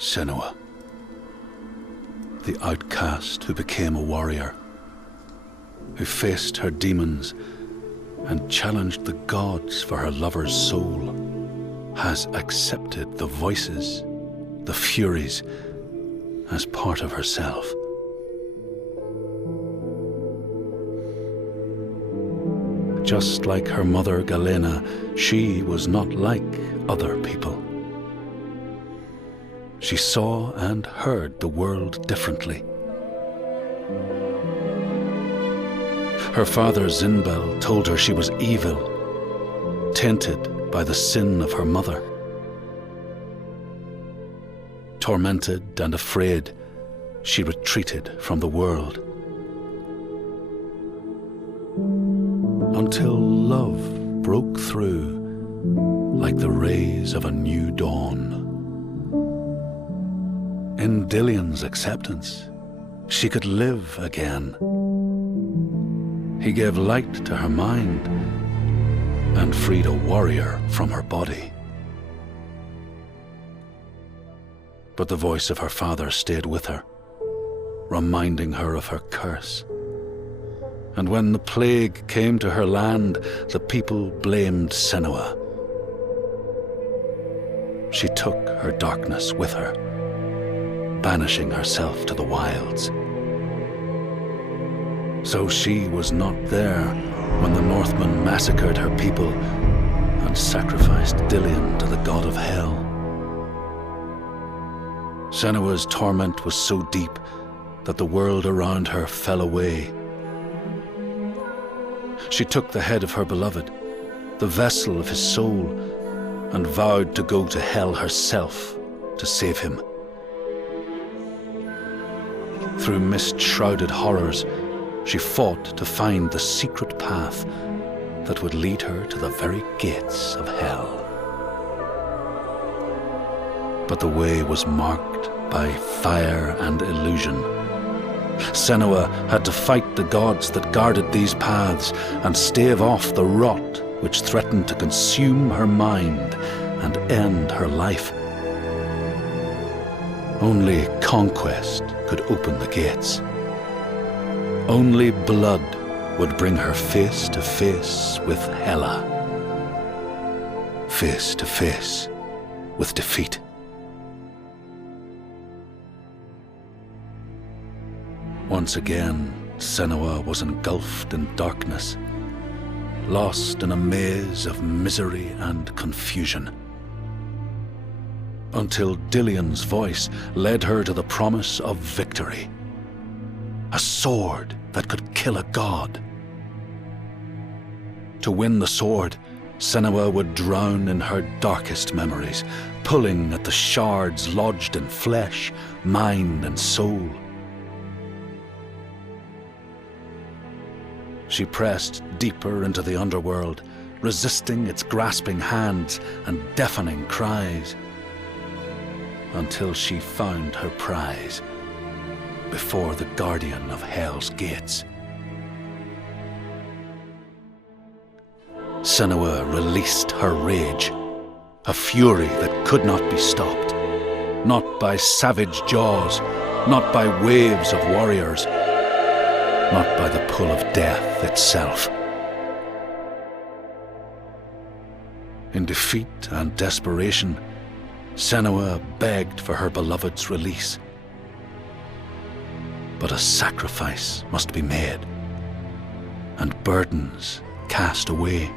Senua, the outcast who became a warrior, who faced her demons and challenged the gods for her lover's soul, has accepted the voices, the furies, as part of herself. Just like her mother Galena, she was not like other people. She saw and heard the world differently. Her father Zinbel told her she was evil, tainted by the sin of her mother. Tormented and afraid, she retreated from the world. Until love broke through like the rays of a new dawn. In Dillion's acceptance, she could live again. He gave light to her mind and freed a warrior from her body. But the voice of her father stayed with her, reminding her of her curse. And when the plague came to her land, the people blamed Senua. She took her darkness with her, banishing herself to the wilds. So she was not there when the Northmen massacred her people and sacrificed Dillion to the god of hell. Senua's torment was so deep that the world around her fell away. She took the head of her beloved, the vessel of his soul, and vowed to go to hell herself to save him. Through mist-shrouded horrors, she fought to find the secret path that would lead her to the very gates of hell. But the way was marked by fire and illusion. Senua had to fight the gods that guarded these paths and stave off the rot which threatened to consume her mind and end her life. Only conquest could open the gates. Only blood would bring her face to face with Hela, face to face with defeat. Once again, Senua was engulfed in darkness, lost in a maze of misery and confusion, until Dillion's voice led her to the promise of victory. A sword that could kill a god. To win the sword, Senua would drown in her darkest memories, pulling at the shards lodged in flesh, mind, and soul. She pressed deeper into the underworld, resisting its grasping hands and deafening cries, until she found her prize before the guardian of Hell's gates. Senua released her rage, a fury that could not be stopped, not by savage jaws, not by waves of warriors, not by the pull of death itself. In defeat and desperation, Senua begged for her beloved's release. But a sacrifice must be made, and burdens cast away.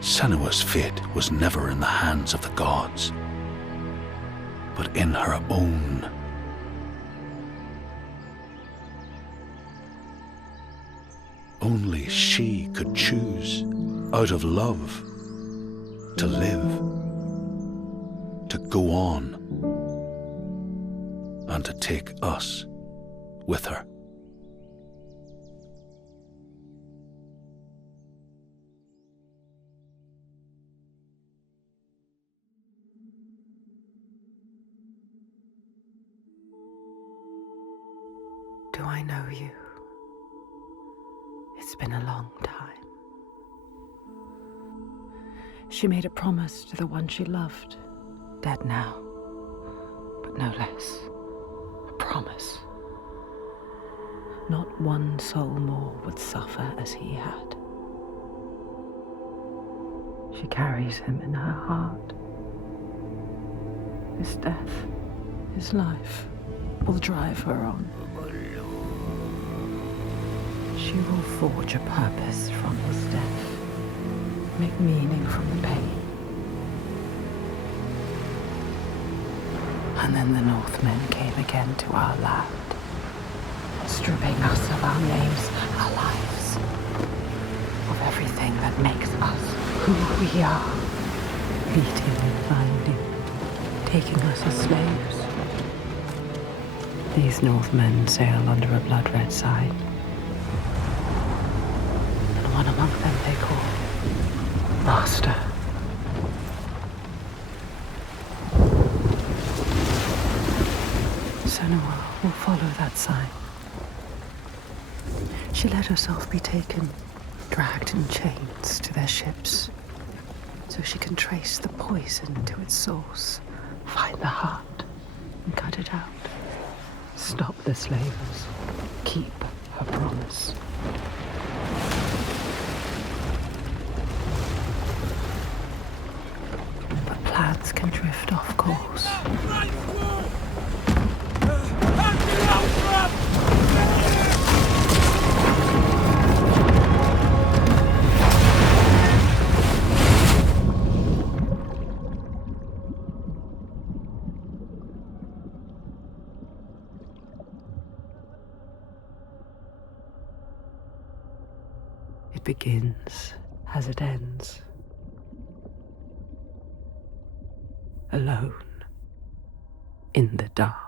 Senua's fate was never in the hands of the gods, but in her own. Only she could choose, out of love, to live, to go on, and to take us with her. Do I know you? It's been a long time. She made a promise to the one she loved, Dead now, but no less. A promise. Not one soul more would suffer as he had. She carries him in her heart. His death, his life, will drive her on. She will forge a purpose from his death, make meaning from the pain. And then the Northmen came again to our land, stripping us of our names, our lives, of everything that makes us who we are, beating and binding, taking us as slaves. These Northmen sail under a blood-red sign, and one among them they call Master. Senua will follow that sign. She let herself be taken, dragged in chains to their ships, so she can trace the poison to its source, find the heart, and cut it out. Stop the slavers, keep her promise. But plans can drift off course. It begins as it ends. Alone in the dark.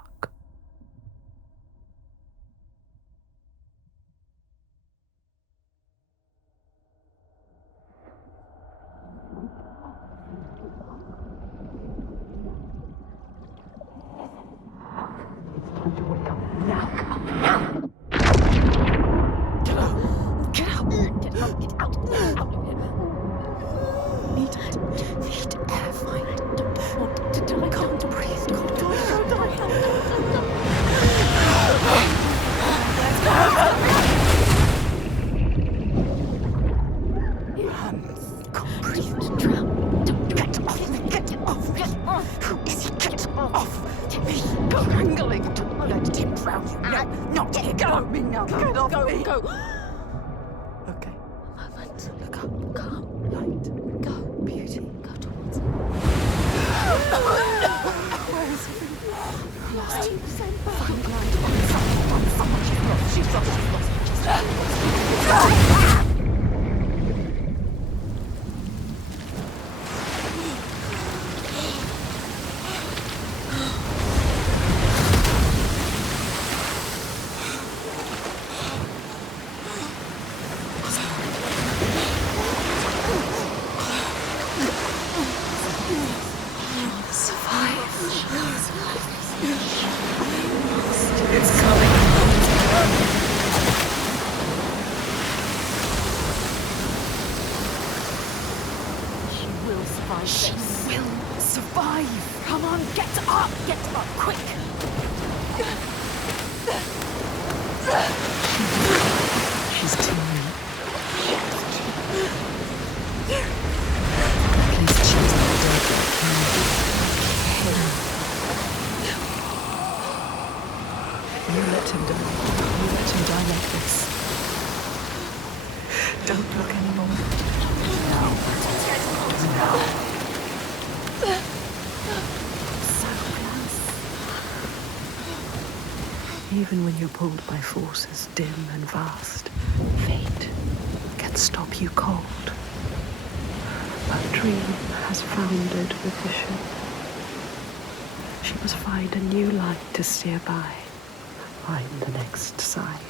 Even when you're pulled by forces dim and vast, fate can stop you cold. A dream has foundered with the ship. She must find a new light to steer by, find the next sign.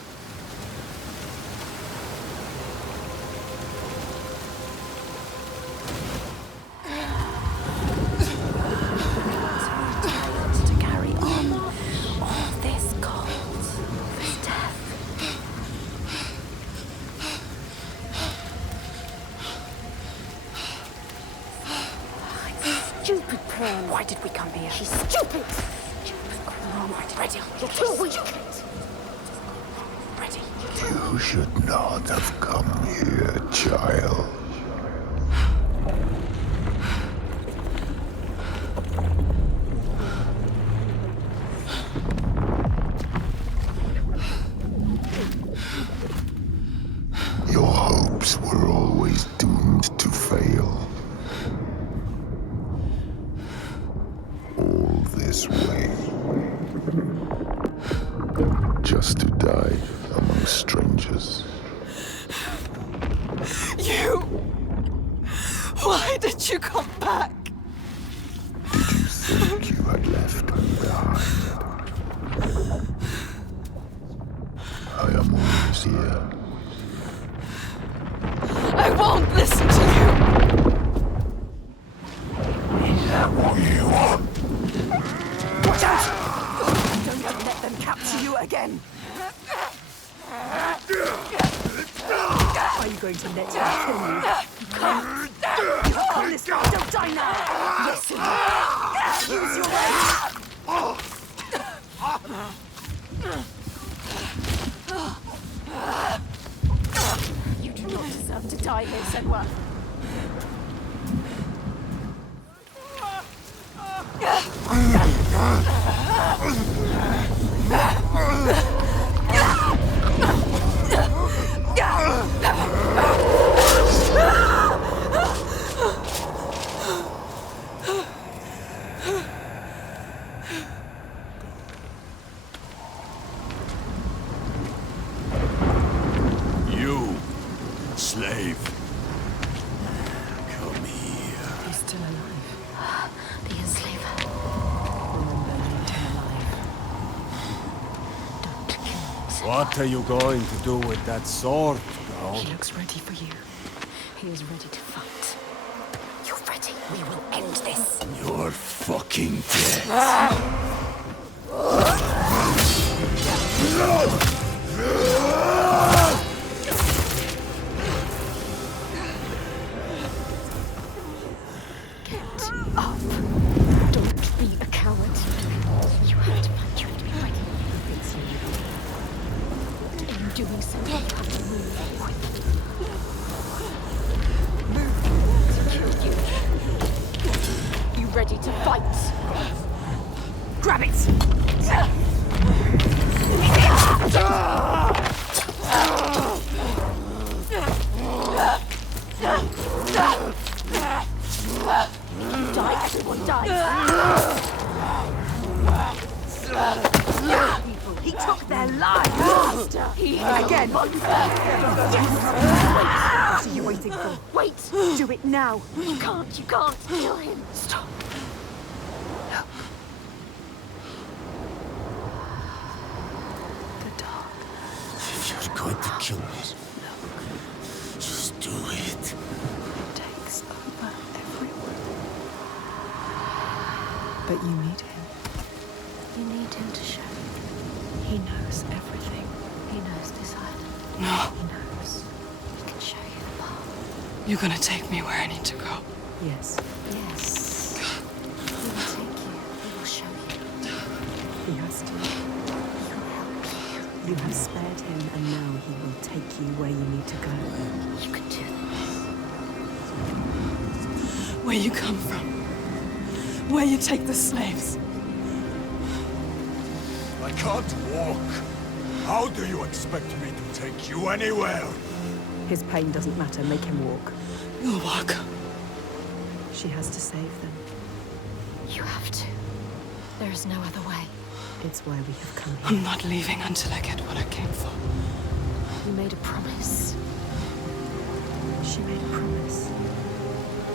Stupid plan. Why did we come here? She's stupid! Ready. You're too weak! Ready. You should not have come here, child. Your hopes were always doomed to fail. All this way. Just to die among strangers. You! Why did you come back? Did you think you had left me behind? I am always here. I won't listen to you! Is that what you want? Watch out! Don't let them capture you again! Are you going to let them kill you? You can't! You promised! Don't die now! Yes, you will! Use your rage! You do not deserve to die here, Senua. You, slave. Come here. He's still alive. The enslaver. Remember, leave him alive. Don't kill him, Senua. What are you going to do with that sword, girl? He looks ready for you. He is ready to fight. You're ready. We will end this. You're fucking dead. Get up. Don't be a coward. You have to fight. You have to be ready. In doing so, you have to move. To kill you. You ready to fight? Grab it! Die, everyone die! He took their lives! Master! He again! What are you waiting for? Wait! Do it now! You can't kill him! Stop! The dark. If you're going to kill me, just do it. Takes over everyone. But you need him. You need him to show you. He knows everything. He knows this island. No. He knows. He can show you the path. You're gonna take me where I need to go. Yes. Yes. He will take you. He will show you. He has to. He will help you. You have spared him, and now he will take you where you need to go. You can do this. Where you come from. Where you take the slaves. I can't walk. How do you expect me to take you anywhere? His pain doesn't matter. Make him walk. You'll walk. She has to save them. You have to. There is no other way. It's why we have come here. I'm not leaving until I get what I came for. You made a promise. She made a promise.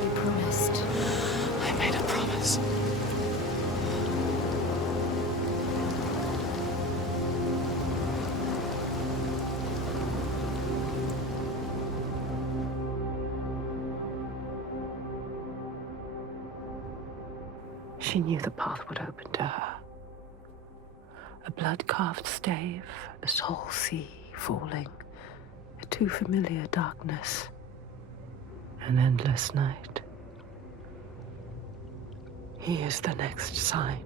You promised. I made a promise. She knew the path would open to her. A blood-carved stave, the soul sea falling, a too familiar darkness, an endless night. He is the next sign.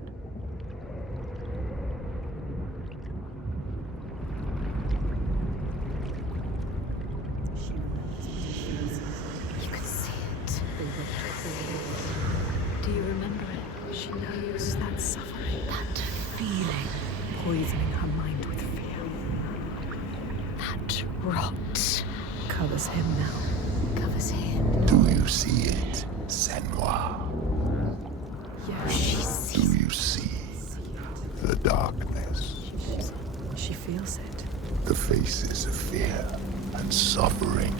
You could see it. Do you remember it? She knows that suffering, That feeling. poisoning her mind with fear, That rot. covers him now. Covers him. Do you see it, Senua? She Do sees you see the darkness? She feels it. The faces of fear and suffering.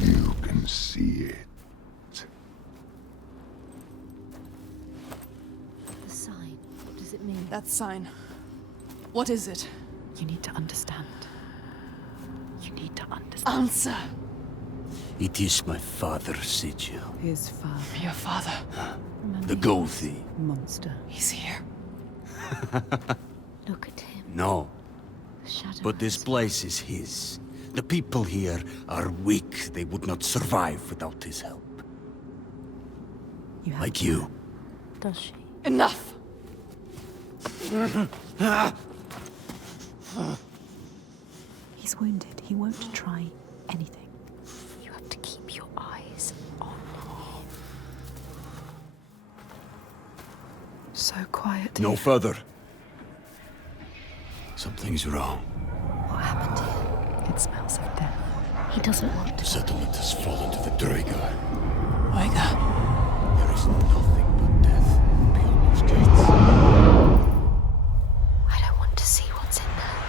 You can see it. the sign. What does it mean? That sign. What is it? You need to understand. You need to understand. Answer. It is my father, Sigil. His father, Your father. The gold thief. monster. He's here. Look at him. No, The shadow. but this place is his. The people here are weak. They would not survive without his help. You have Like to- you. Does she? Enough! He's wounded. He won't try anything. You have to keep your eyes on him. So quiet. No here. further. Something's wrong. What happened to him? It smells of death. He doesn't want The to. settlement has fallen to the Draenei. Oiga. There is nothing but death beyond those gates. I don't want to see what's in there.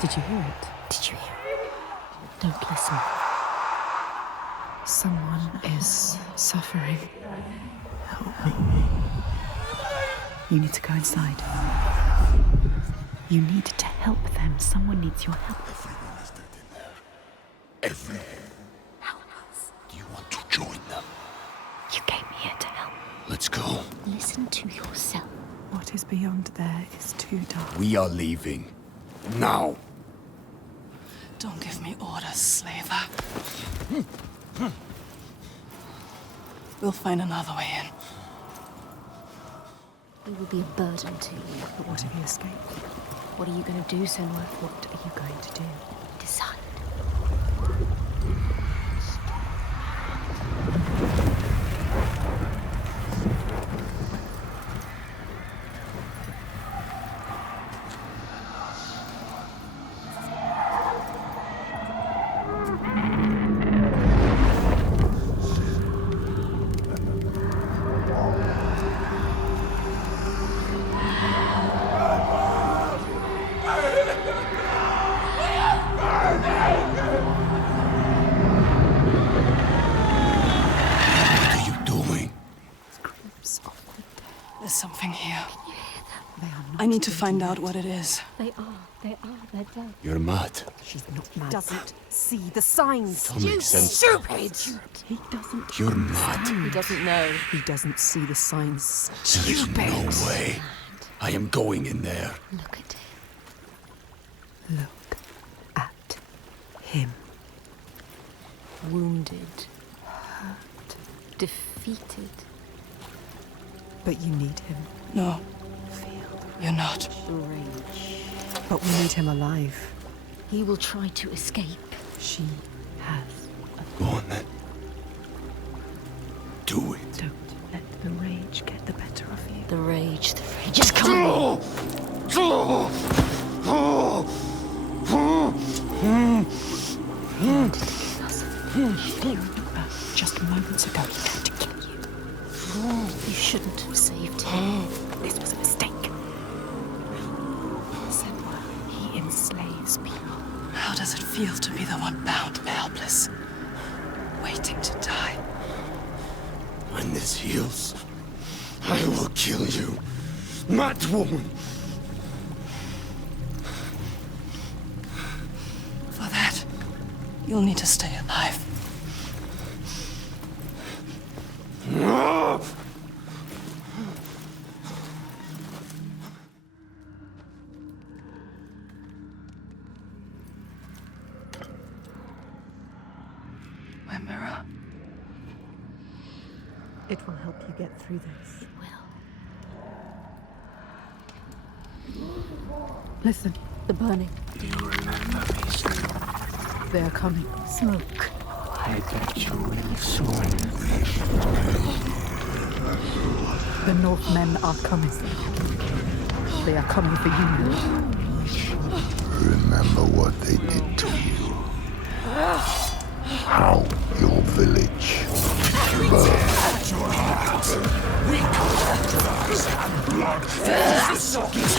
Did you hear it? Did you hear it? Don't listen. Someone is suffering. Help me. You need to go inside. You need to help them. Someone needs your help. Everyone is dead in there. Everyone. Help us. Do you want to join them? You came here to help. Let's go. Listen to yourself. What is beyond there is too dark. We are leaving. Now. Don't give me orders, slaver. We'll find another way in. We will be a burden to you. But what if he escaped? What are you going to do, Senua? What are you going to do? Decide. What are you doing? There's something here. They are not. I need to find out what it is. They're dead. You're mad. She's not mad. Doesn't see the signs. Don't make sense. Stupid! He doesn't. You're mad. He doesn't know. He doesn't see the signs. There is no way. I am going in there. Look at him. Look at him. Wounded. Hurt. Defeated. But you need him. No, Feel. you're not. Rage. But we need him alive. He will try to escape. She has. Go on then. Do it. Don't let the rage get the better of you. The rage is coming. He wanted to kill us. Just moments ago, he tried to kill you. You shouldn't have saved him. This was a mistake. Senua, he enslaves people. How does it feel to be the one bound and helpless? Waiting to die. When this heals, I will kill you. Mad woman. For that, you'll need to stay alive. My mirror. It will help you get through this. Listen, the burning. Do you remember me, Senua? They are coming. Smoke. I bet you will soon. The Northmen are coming. They are coming for you. Remember what they did to you. How your village burned. We come to rise and blood fills the socket.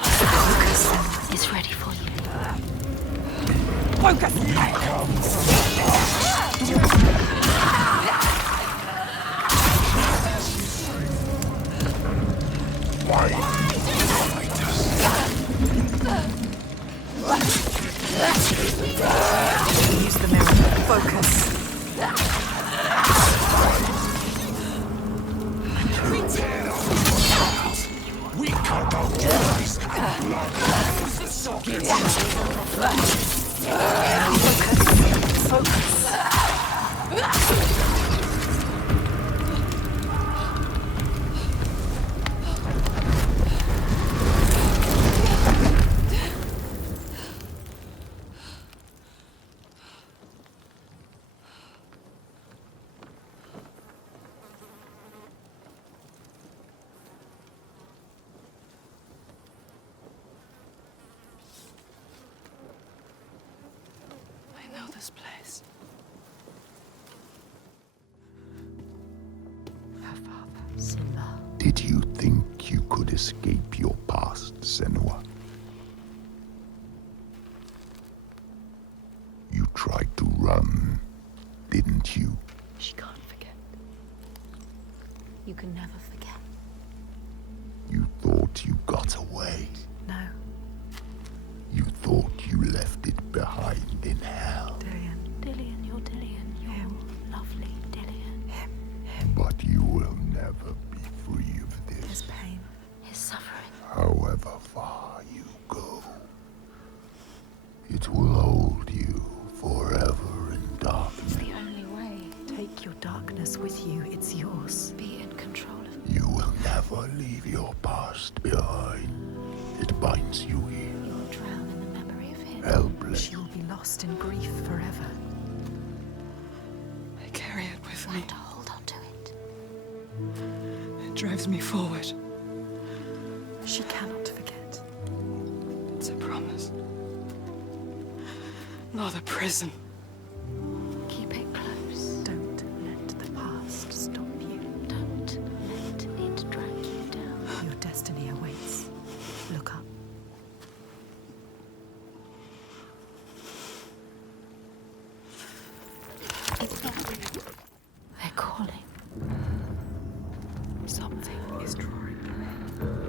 Focus is ready for you. Use the mirror. Focus. We cut out the rise and blood fills the socket. Focus. I know this place. Her father, Senua. Did you think you could escape your past, Senua? You tried to run, didn't you? She can't forget. You can never forget. You thought you got away. No, You thought you left it behind in hell. Dillian, you're Dillian. You're lovely, Dillian. But you will never be free of his this. pain. His suffering. However far you go, it will hold you forever in It's darkness. the only way. Take your darkness with you. It's yours. Be in control of it. You will never leave your past behind. It binds you here. You will drown in the memory of him. Hellblade. She will be lost in grief forever. I carry it with me. Learn to hold on to it. It drives me forward. She cannot forget. It's a promise. Not a prison. Keep it close. Don't let the past stop you. Don't let it drag you down. Your destiny awaits. Look up. It's not. They're calling. Something is drawing you in.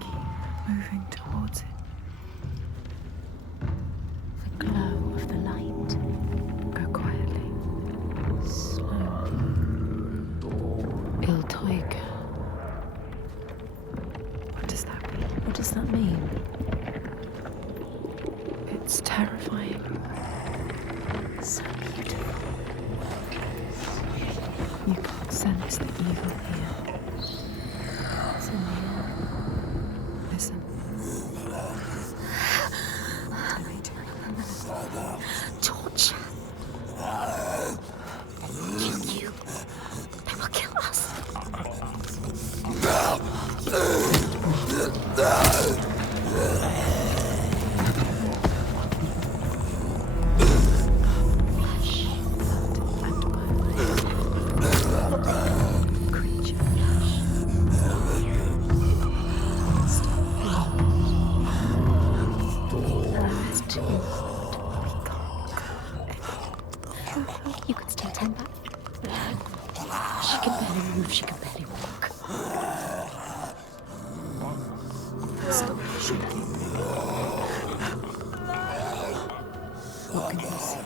Keep moving towards it. The glow of the light. Go quietly. Slowly. Il Toiga. What does that mean? What does that mean? It's terrifying. So beautiful. You can't sense the evil here. Senua. Listen. What are they doing? Torture. Kill you. They will kill us. Flesh, blood, and bone. Creature. That's too hard. You could still turn back. She can barely move, she can barely walk. Stop shaking. What can you see?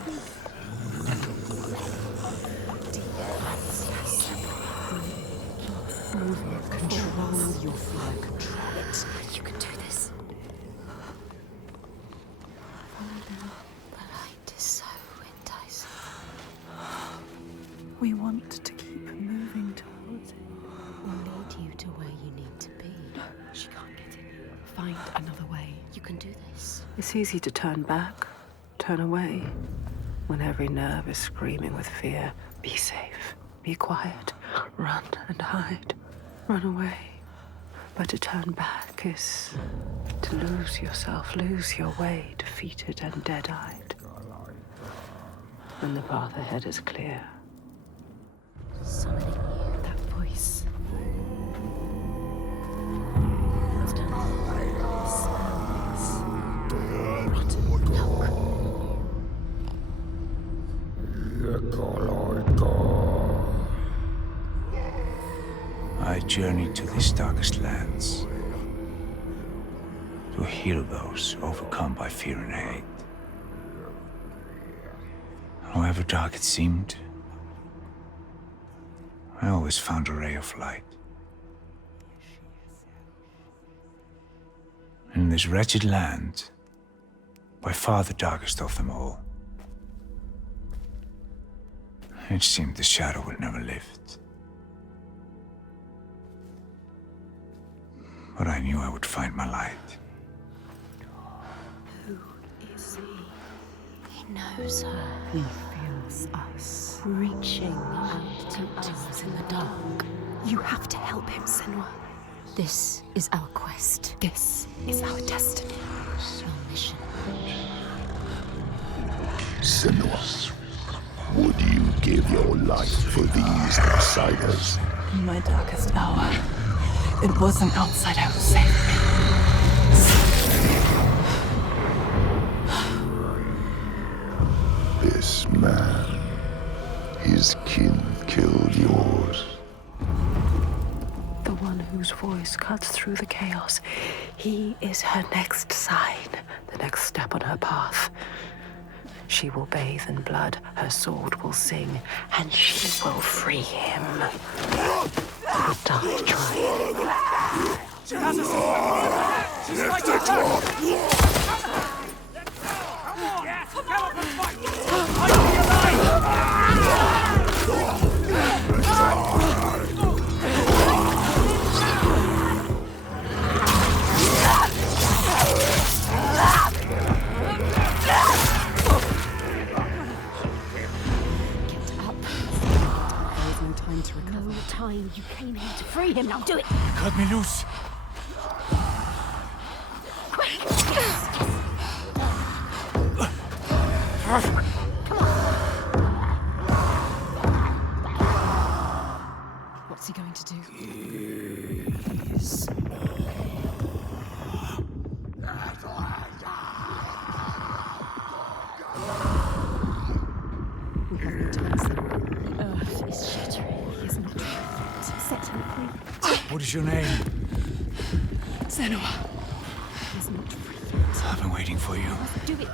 Control your fear. Control it. You can do this. We want to keep moving towards it. We'll lead you to where you need to be. She can't get in here. Find another way. You can do this. It's easy to turn back, turn away, when every nerve is screaming with fear. Be safe, be quiet, run and hide, run away. But to turn back is to lose yourself, lose your way, defeated and dead-eyed. When the path ahead is clear. Summoning you. That voice. It's done. Rotten milk. I journeyed to these darkest lands to heal those overcome by fear and hate. However dark it seemed, I always found a ray of light. In this wretched land, by far the darkest of them all, it seemed the shadow would never lift. But I knew I would find my light. Who is he? He knows her. He feels us. Reaching out to us in the dark. You have to help him, Senua. This is our quest. This is our destiny. Our mission. Senua, would you give your life for these outsiders? In my darkest hour, it was an outsider who saved me. This man, his kin killed yours. The one whose voice cuts through the chaos. He is her next sign, the next step on her path. She will bathe in blood, her sword will sing, and she will free him. He'll die trying. She has us! She's right to attack! Come on! Yes, get up and fight! Fight for your No time. You came here to free him. Now do it. Cut me loose! Quick! Yes! Come on. What's he going to do? We have no time, Senua. The earth is shattering. He is not perfect. Set him free. What is your name? Senua. He is not free. I've been waiting for you. Do it.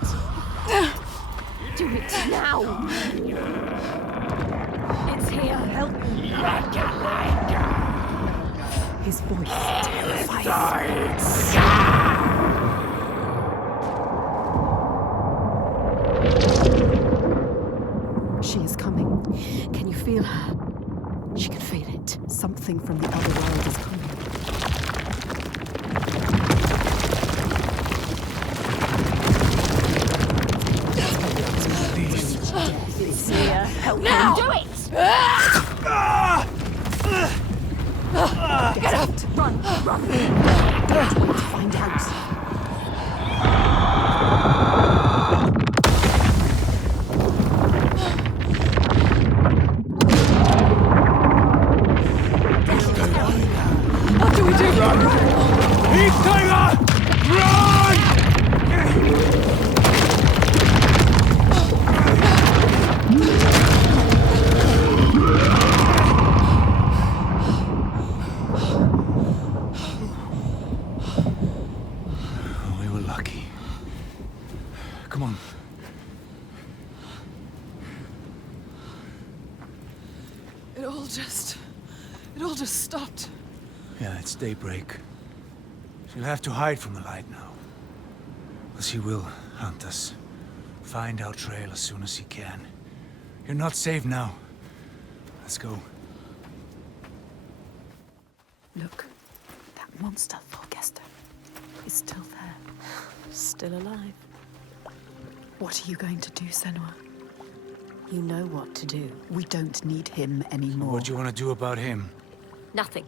Do it now. It's here. Help me. His voice terrifies. She is coming. Can you feel her? She can feel it. Something from the other world is coming. It's here. Help now. Do it. Get out! Run! Run! Don't wait to find out. What do we do? Heat Tiger! Run! We were lucky. Come on. It all just stopped. Yeah, it's daybreak. She'll have to hide from the light now. But she will hunt us. Find our trail as soon as he can. You're not safe now. Let's go. Look, that monster, Thorgester, is still there. Still alive. What are you going to do, Senua? You know what to do. We don't need him anymore. What do you want to do about him? Nothing.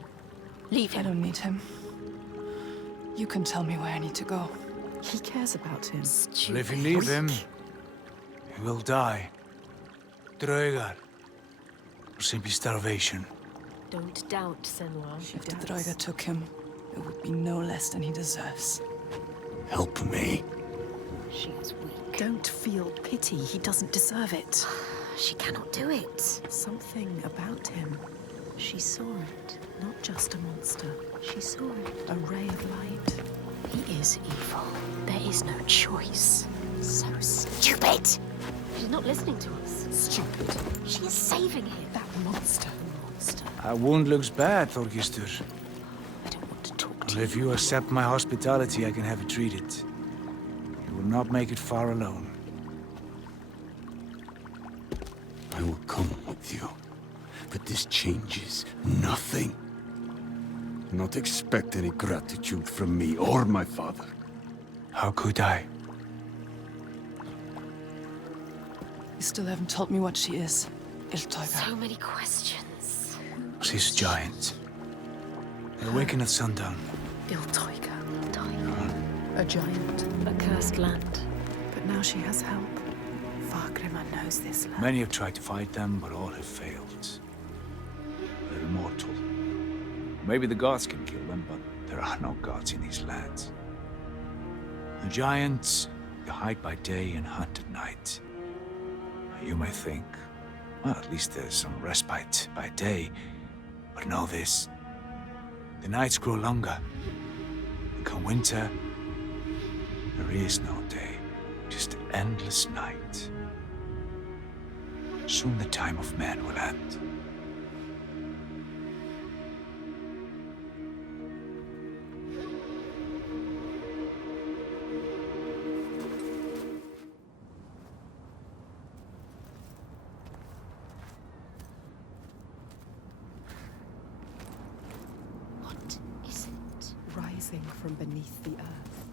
Leave I him. don't need him. You can tell me where I need to go. He cares about him. Well, if you leave him, he will die. Draugar. Or simply starvation. Don't doubt, Senua. If the Draga took him, it would be no less than he deserves. Help me. She is weak. Don't feel pity. He doesn't deserve it. She cannot do it. Something about him. She saw it. Not just a monster. She saw it. A ray of light. He is evil. There is no choice. So stupid! She's not listening to us. Stupid. She is saving him. That monster. That wound looks bad, Thorgester. I don't want to talk to Well, if you accept my hospitality, I can have it treated. You will not make it far alone. I will come with you, but this changes nothing. Do not expect any gratitude from me or my father. How could I? You still haven't told me what she is. Iltoiga. So many questions. She's a giant. They awaken at sundown. Iltoiga. Tiger. A giant. A cursed land. But now she has help. Fargrimr knows this land. Many have tried to fight them, but all have failed. They're immortal. Maybe the gods can kill them, but there are no gods in these lands. The giants, they hide by day and hunt at night. You may think, well, at least there's some respite by day. But know this, the nights grow longer. And come winter, there is no day, just endless night. Soon the time of man will end. Rising from beneath the earth.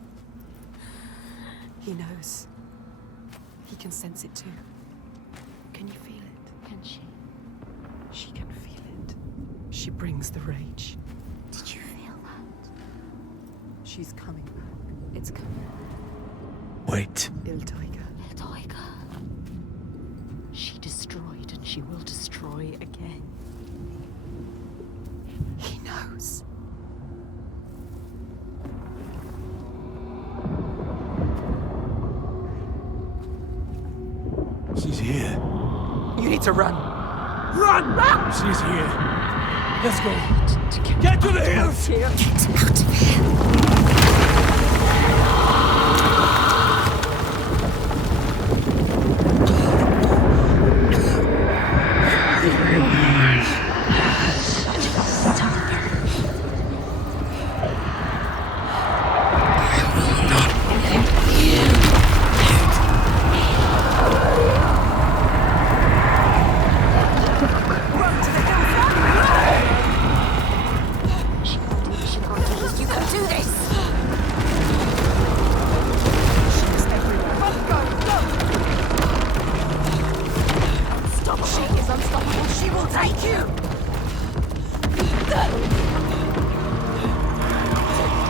He knows. He can sense it too. Can you feel it? Can she? She can feel it. She brings the rage. Did you feel that? She's coming back. It's coming. Wait. Iltoiga. Tiger. She destroyed and she will destroy again. He knows. She's here. You need to run. Run! Run! She's here. Let's go. Get to the hills! Get out of here. You can do this! Unstoppable! She is unstoppable! She will take you!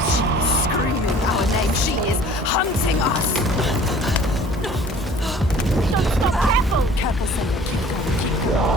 She is screaming our name! She is hunting us! Don't stop! Careful! Careful, Senua. Keep going, keep going. Run!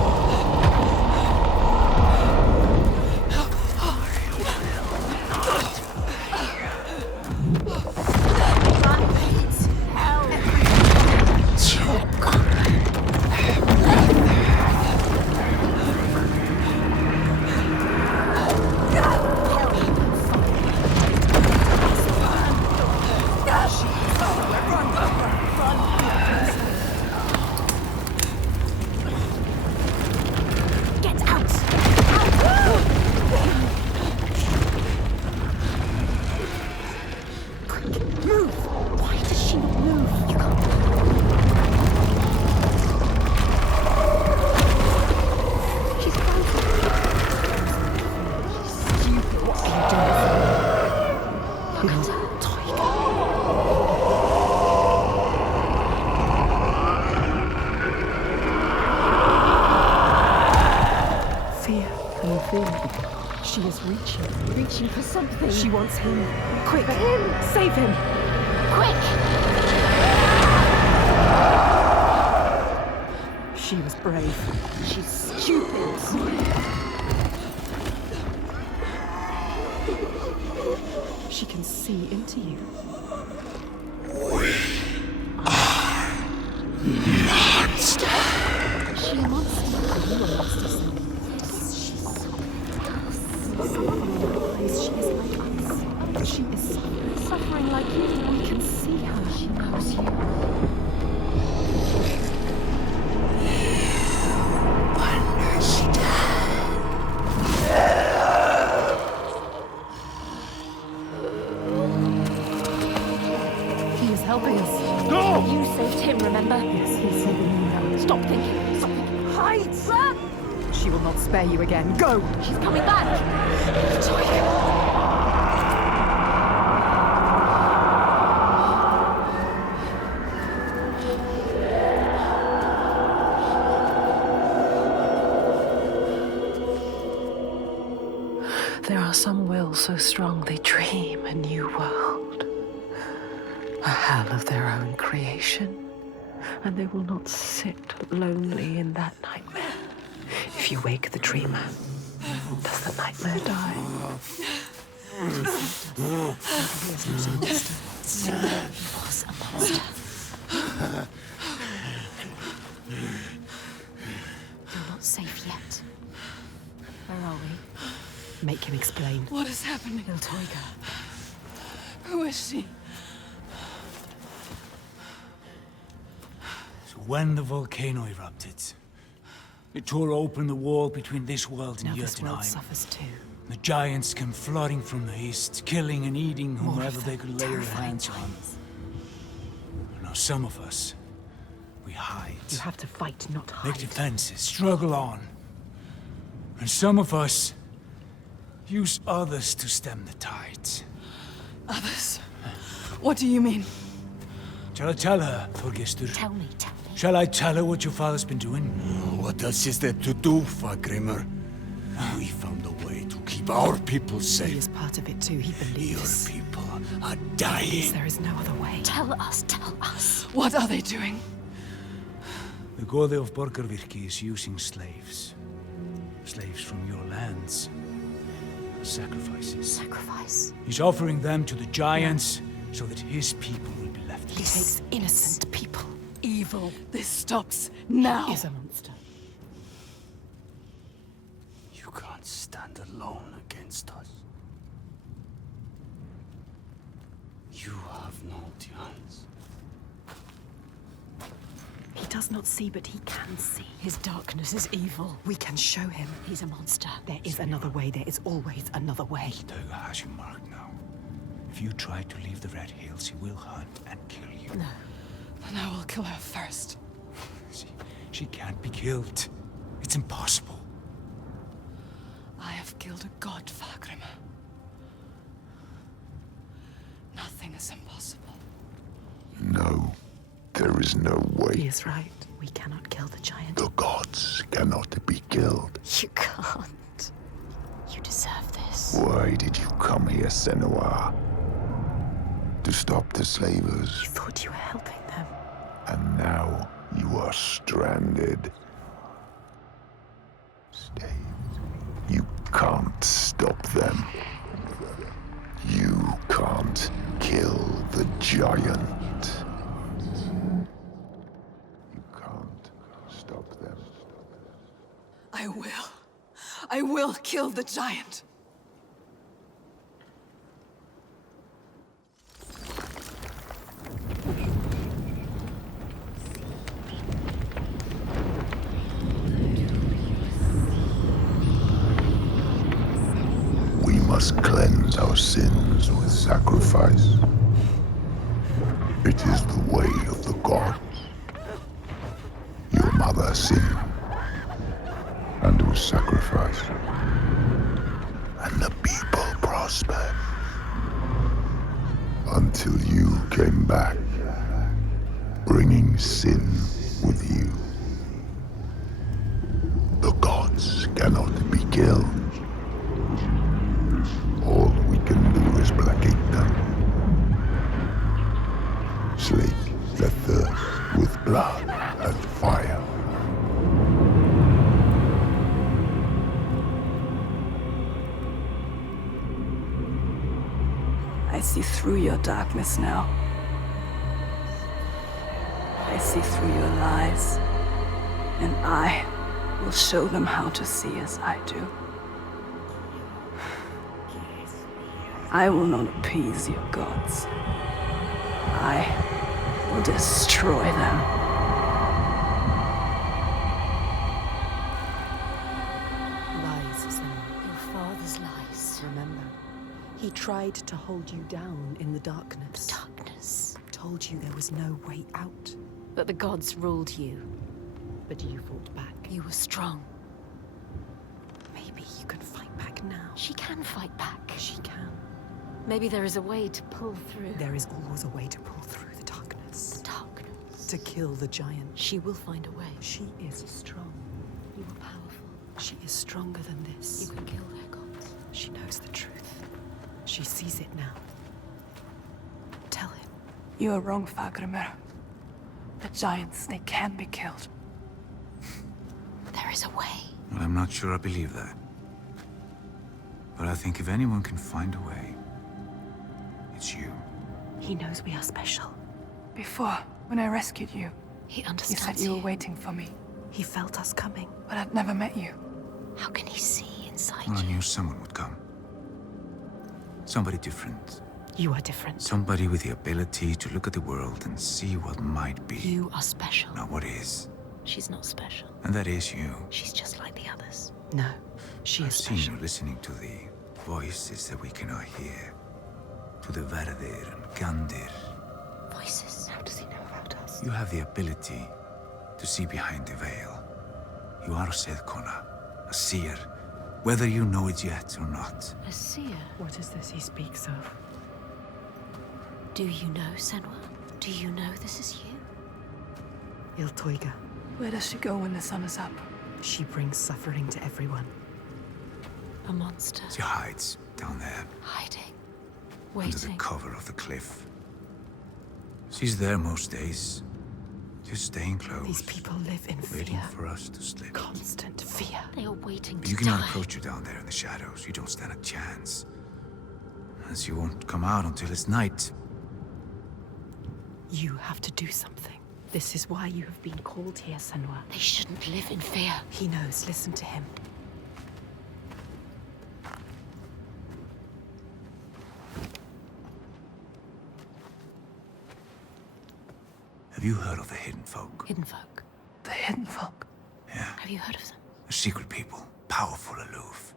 She is reaching for something. She wants him. Quick! For him! Save him! Quick! She was brave. She's stupid. She can see into you. She a monster? Are you a monster, son? She's she is like us. She is suffering like you. We can see her. She knows you. He is helping us. No! You saved him, remember? Yes, he's saving you now. Stop thinking. Stop thinking. Hide! Run! She will not spare you again. Go! She's coming back! There are some wills so strong they dream a new world. A hell of their own creation. And they will not sit lonely in that nightmare. If you wake the dreamer, does the nightmare die? You're not safe yet. Where are we? Make him explain. What is happening? Iltoiga. Who is she? So when the volcano erupted, it tore open the wall between this world and Now this world Jotunheim. suffers too. The giants came flooding from the east, killing and eating More whomever of they them, could lay their terrifying hands on. giants. Now some of us, we hide. You have to fight, not hide. Make defenses, struggle on. And some of us use others to stem the tides. Others? What do you mean? Shall I tell her, Thorgestur? Tell me, tell me. Shall I tell her what your father's been doing? What else is there to do, Fargrimr? We found a way to keep our people He safe. is part of it too. He Your believes. people are dying. There is no other way. Tell us, tell us. What are they doing? The Gode of Borgarvirki is using slaves. Slaves from your lands. Sacrifices. Sacrifice. He's offering them to the giants so that his people will be left. He takes innocent people. Evil. This stops now. He is a monster. You can't stand alone against us. You have no chance. He does not see, but he can see. His darkness is evil. We can show him. He's a monster. There is another way. There is always another way. Toga has you marked now. If you try to leave the Red Hills, he will hunt and kill you. No. Then I will kill her first. She can't be killed. It's impossible. I have killed a god, Fargrimr. Nothing is impossible. No, there is no He way. is right. We cannot kill the giant. The gods cannot be killed. You can't. You deserve this. Why did you come here, Senua? To stop the slavers, You thought you were helping them. and now you are stranded. Stay. You can't stop them. You can't kill the giant. You can't stop them. I will. I will kill the giant. We must cleanse our sins with sacrifice. It is the way of the gods. Your mother sinned and was sacrificed, and the people prospered until you came back, bringing sin with you. The gods cannot be killed. see through your darkness now. I see through your lies, and I will show them how to see as I do. I will not appease your gods. I will destroy them. Lies, Senua. Your father's lies. Remember, he tried to hold you down in the darkness. Darkness. Told you there was no way out. That the gods ruled you. But you fought back. You were strong. Maybe you can fight back now. She can fight back. She can. Maybe there is a way to pull through. There is always a way to pull through the darkness. Darkness. To kill the giant. She will find a way. She is strong. You are powerful. She is stronger than this. You can kill their gods. She knows the truth. She sees it now. Tell him. You are wrong, Fagrimer. The giants, they can be killed. There is a way. Well, I'm not sure I believe that. But I think if anyone can find a way, it's you. He knows we are special. Before, when I rescued you, He you understands said you were waiting for me, He felt us coming. but I'd never met you. How can he see inside Well, I you? knew someone would come. Somebody different. You are different. Somebody with the ability to look at the world and see what might be, You are special. not what is. She's not special. And that is you. She's just like the others. No, she I've is seen special. you listening to the voices that we cannot hear. To the Verdir and Gandir. Voices. How does he know about us? You have the ability to see behind the veil. You are a Sedkona, a seer, whether you know it yet or not. A seer. What is this he speaks of? Do you know, Senua? Do you know this is you? Iltoiga. Where does she go when the sun is up? She brings suffering to everyone. A monster. She hides down there, Hiding. under the Waiting. cover of the cliff. She's there most days, just staying close. These people live in waiting fear. for us to slip. Constant fear. They are waiting But to you cannot die. approach her down there in the shadows. You don't stand a chance. As you won't come out until it's night. You have to do something. This is why you have been called here, Senua. They shouldn't live in fear. He knows. Listen to him. Have you heard of the Hidden Folk? Hidden folk. The hidden folk. Yeah. Have you heard of them? A secret people, powerful, aloof.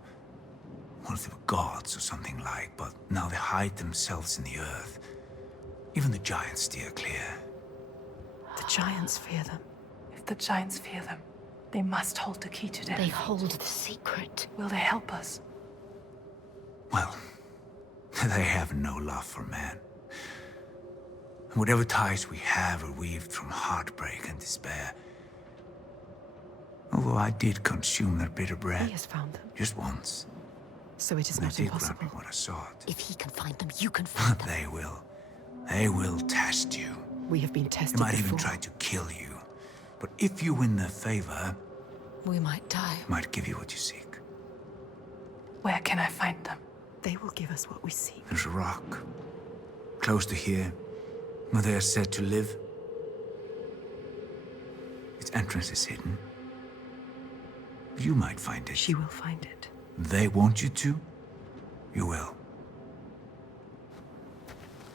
Once they were gods or something like, but now they hide themselves in the earth. Even the giants steer clear. The giants fear them. If the giants fear them, they must hold the key to their They fate. hold the secret. Will they help us? Well, they have no love for man. And whatever ties we have are weaved from heartbreak and despair. Although I did consume their bitter bread. He has found them. Just once. So it is And I not did grant impossible. me what I sought. If he can find them, you can find them. They will. They will test you. We have been They tested might before. even try to kill you. But if you win their favor, We might die. they might give you what you seek. Where can I find them? They will give us what we seek. There's a rock, close to here, where they are said to live. Its entrance is hidden. You might find it. She will find it. They want you to, you will.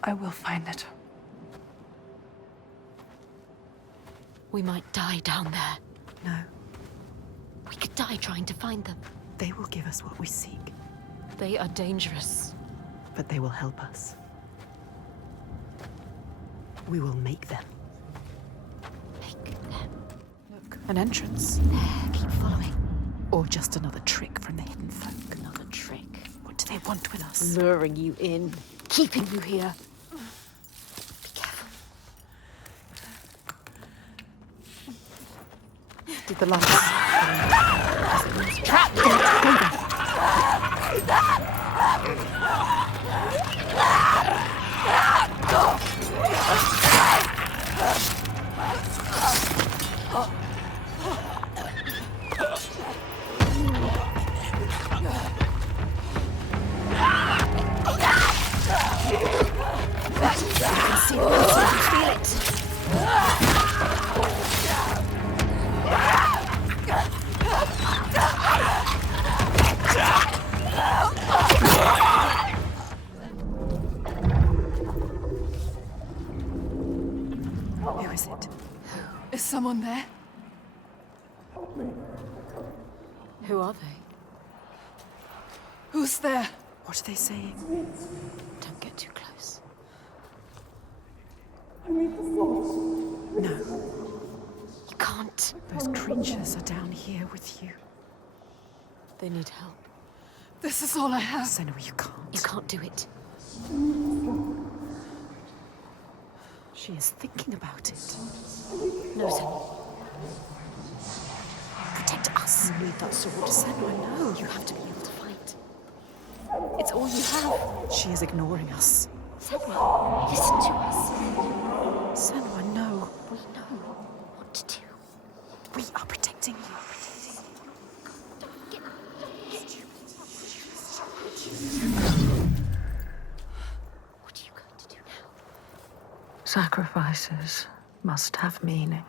I will find it. We might die down there. No, We could die trying to find them. they will give us what we seek, They are dangerous. but they will help us. We will make them. Make them. Look, an entrance. There, keep following. Or just another trick from the hidden folk. Another trick. What do they want with us? Luring you in. Keeping you here. Be careful. Did the lights... Trapped! Who are they? Who's there? What are they saying? Don't get too close. No, You can't. those creatures are down here with you. They need help. This is all I have. Senua, you can't. You can't do it. She is thinking about it. No, Senua. Protect us. You need that sword. Senua, no. You have to be able to fight. It's all you have. She is ignoring us. Senua, listen to us. Senua, no. We know what to do. We are protecting you. What are you going to do now? Sacrifices must have meaning.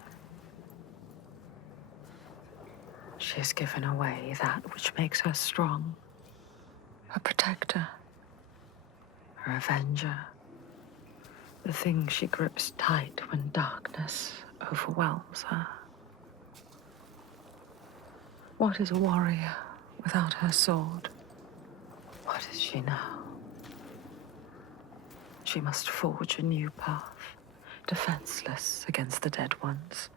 She has given away that which makes her strong. Her protector. Her avenger. The thing she grips tight when darkness overwhelms her. What is a warrior without her sword? What is she now? She must forge a new path, defenseless against the dead ones.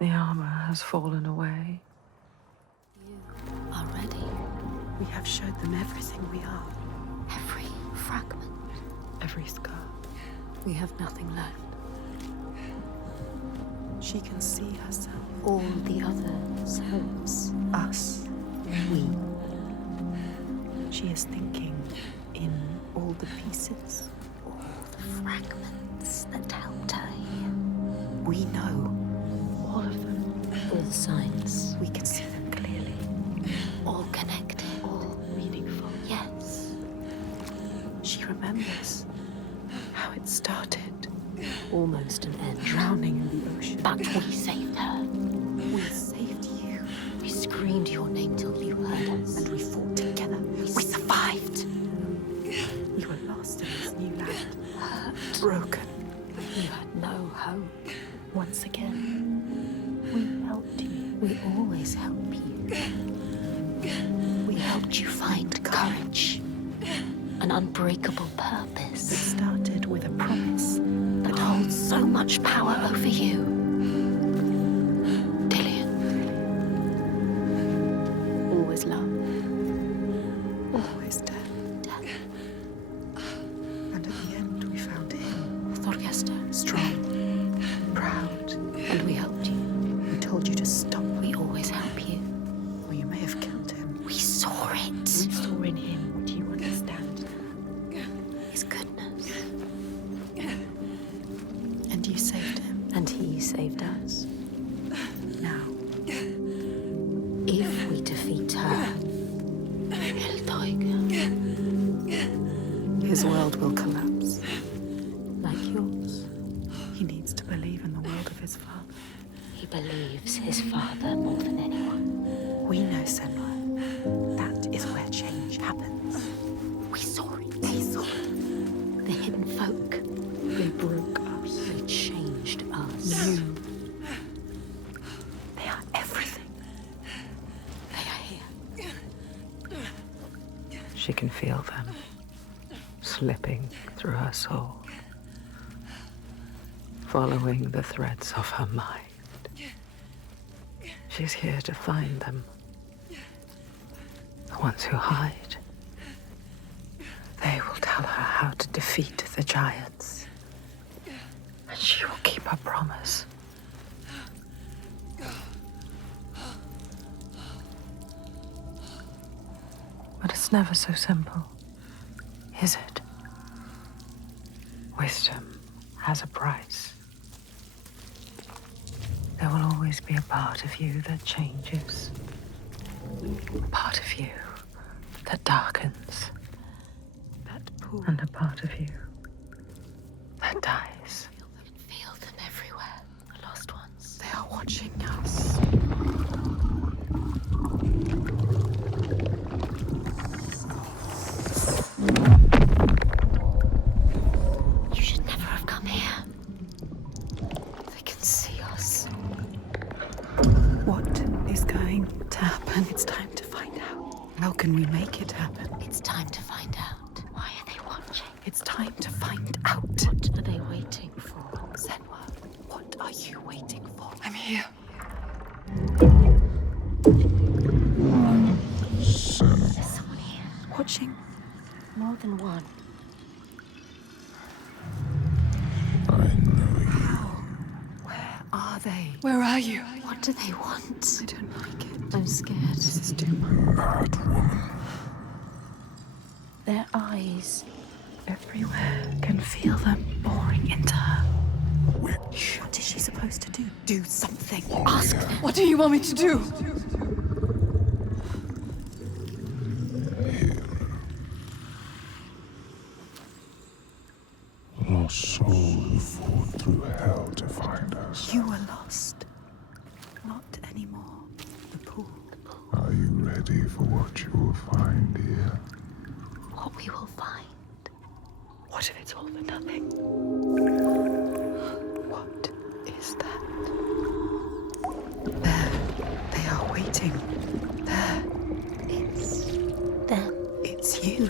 The armor has fallen away. You are ready. We have showed them everything we are. Every fragment. Every scar. We have nothing left. She can see herself. All the other selves. Us. We. She is thinking in all the pieces. All the fragments that helped her here. We know all of them. All the signs. We can see them clearly. All connected. All meaningful. Yes. She remembers how it started. Almost an end. Drowning in the ocean. But we saved her. We saved you. We screamed your name till you heard us. And we fought together. We survived. We were lost in this new land. Hurt. Broken. You had no hope. Once again, we helped you. We always help you. We helped you find courage. An unbreakable It purpose started with a promise. that holds so much power over you. Dillian. Always love. Always death. Death. And at the end, we found him. Thorgester. Strong. Proud. And we helped you. We told you to stop. We always help you. Or you may have killed him. We saw it. We saw in him what you understand. His goodness. And you saved him. And he saved us. Now, If we defeat her, Hellblade, his world will collapse. like yours, He needs to believe in the world of his father. he believes his father more than anyone. We know, Senua. That is where change happens. We saw it. We saw it. The hidden folk. They broke us. They changed us. You. They are everything. They are here. She can feel them slipping through her soul, following the threads of her mind. She's here to find them. The ones who hide. They will tell her how to defeat the giants. And she will keep her promise. But it's never so simple, is it? Wisdom has a price. There will always be a part of you that changes. A part of you that darkens. And a part of you that dies. Feel them everywhere. The lost ones. They are watching us. You should never have come here. They can see us. What is going to happen? It's time to find out. How can we make it happen? It's time to find out. Why are they watching? It's time to find out. What are they waiting for? Senua, what are you waiting for? I'm here. There's someone here. Watching? More than one. Where are they? Where are you? What do they want? I don't like it. I'm scared. This is too much. Mad woman. Their eyes. Everywhere. Can feel them boring into her. Witch. What is she supposed to do? Do something. Ask them. What do you want me to do? Lost soul who fought through hell to find us. You were lost. Not anymore. The pool. Are you ready for what you will find here? What we will find. What if it's all for nothing? What is that? There. They are waiting. There. It's them. It's you.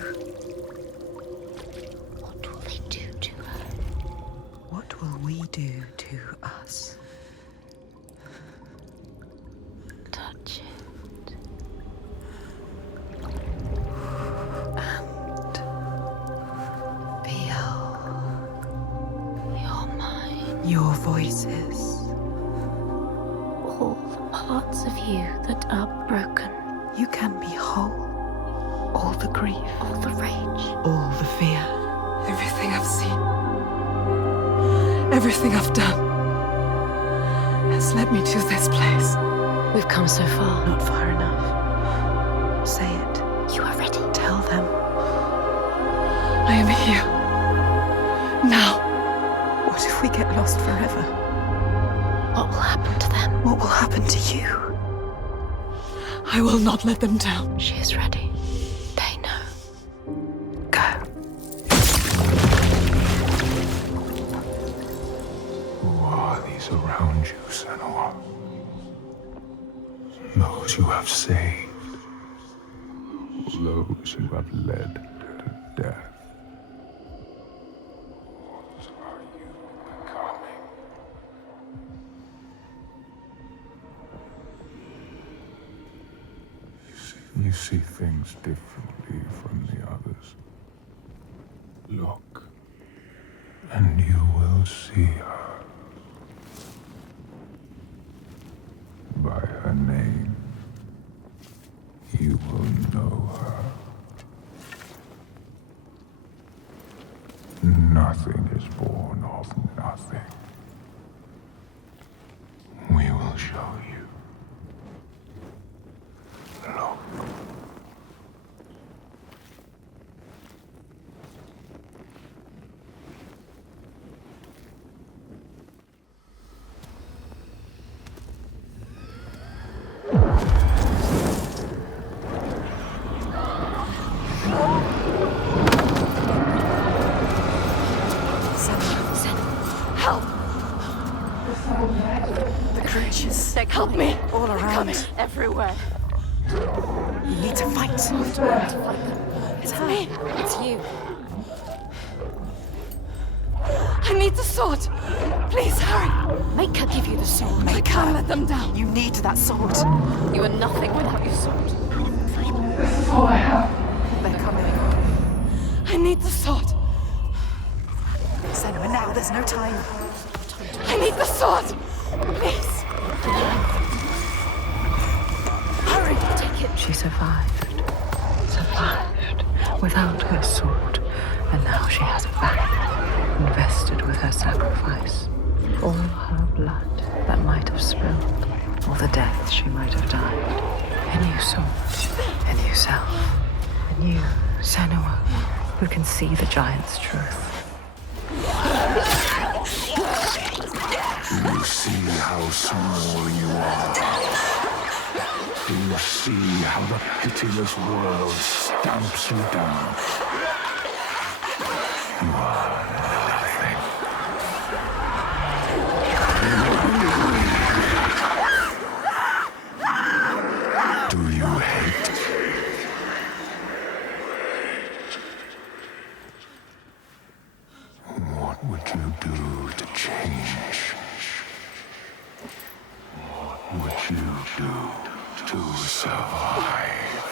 What will they do to her? What will we do to us? Touch it. And feel You're mine. your voices. All the parts of you that are broken. You can be whole. All the grief, All the rage. all the fear. Everything I've seen, everything I've done, has led me to this place. We've come so far. Not far enough. Say it. You are ready. Tell them. I am here. Now. What if we get lost forever? What will happen to them? What will happen to you? I will not let them down. She is ready. They know. Go. Who are these around you, Senua? Those you have saved. Those you have led to death. What are you becoming? You see things differently from the others. Look, and you will see her. By her name, you will know her. Nothing is born of nothing. We will show you. Look. Help! The creatures, help me! All around. Everywhere. You need to fight. It's me. It's you. I need the sword. Please hurry. Make her give you the sword. I can't let them down. You need that sword. You are nothing without your sword. They're coming. I need the sword. Senua, now. There's no time. I need the sword. Please. Hurry. Take it. She survived. Survived. Without her sword. And now she has it back. Invested with her sacrifice. All her blood that might have spilled. All the death she might have died. A new sword. A new self. A new Senua who can see the giant's truth. Do you see how small you are? Do you see how the pitiless world stamps you down? You are nothing. you do to survive?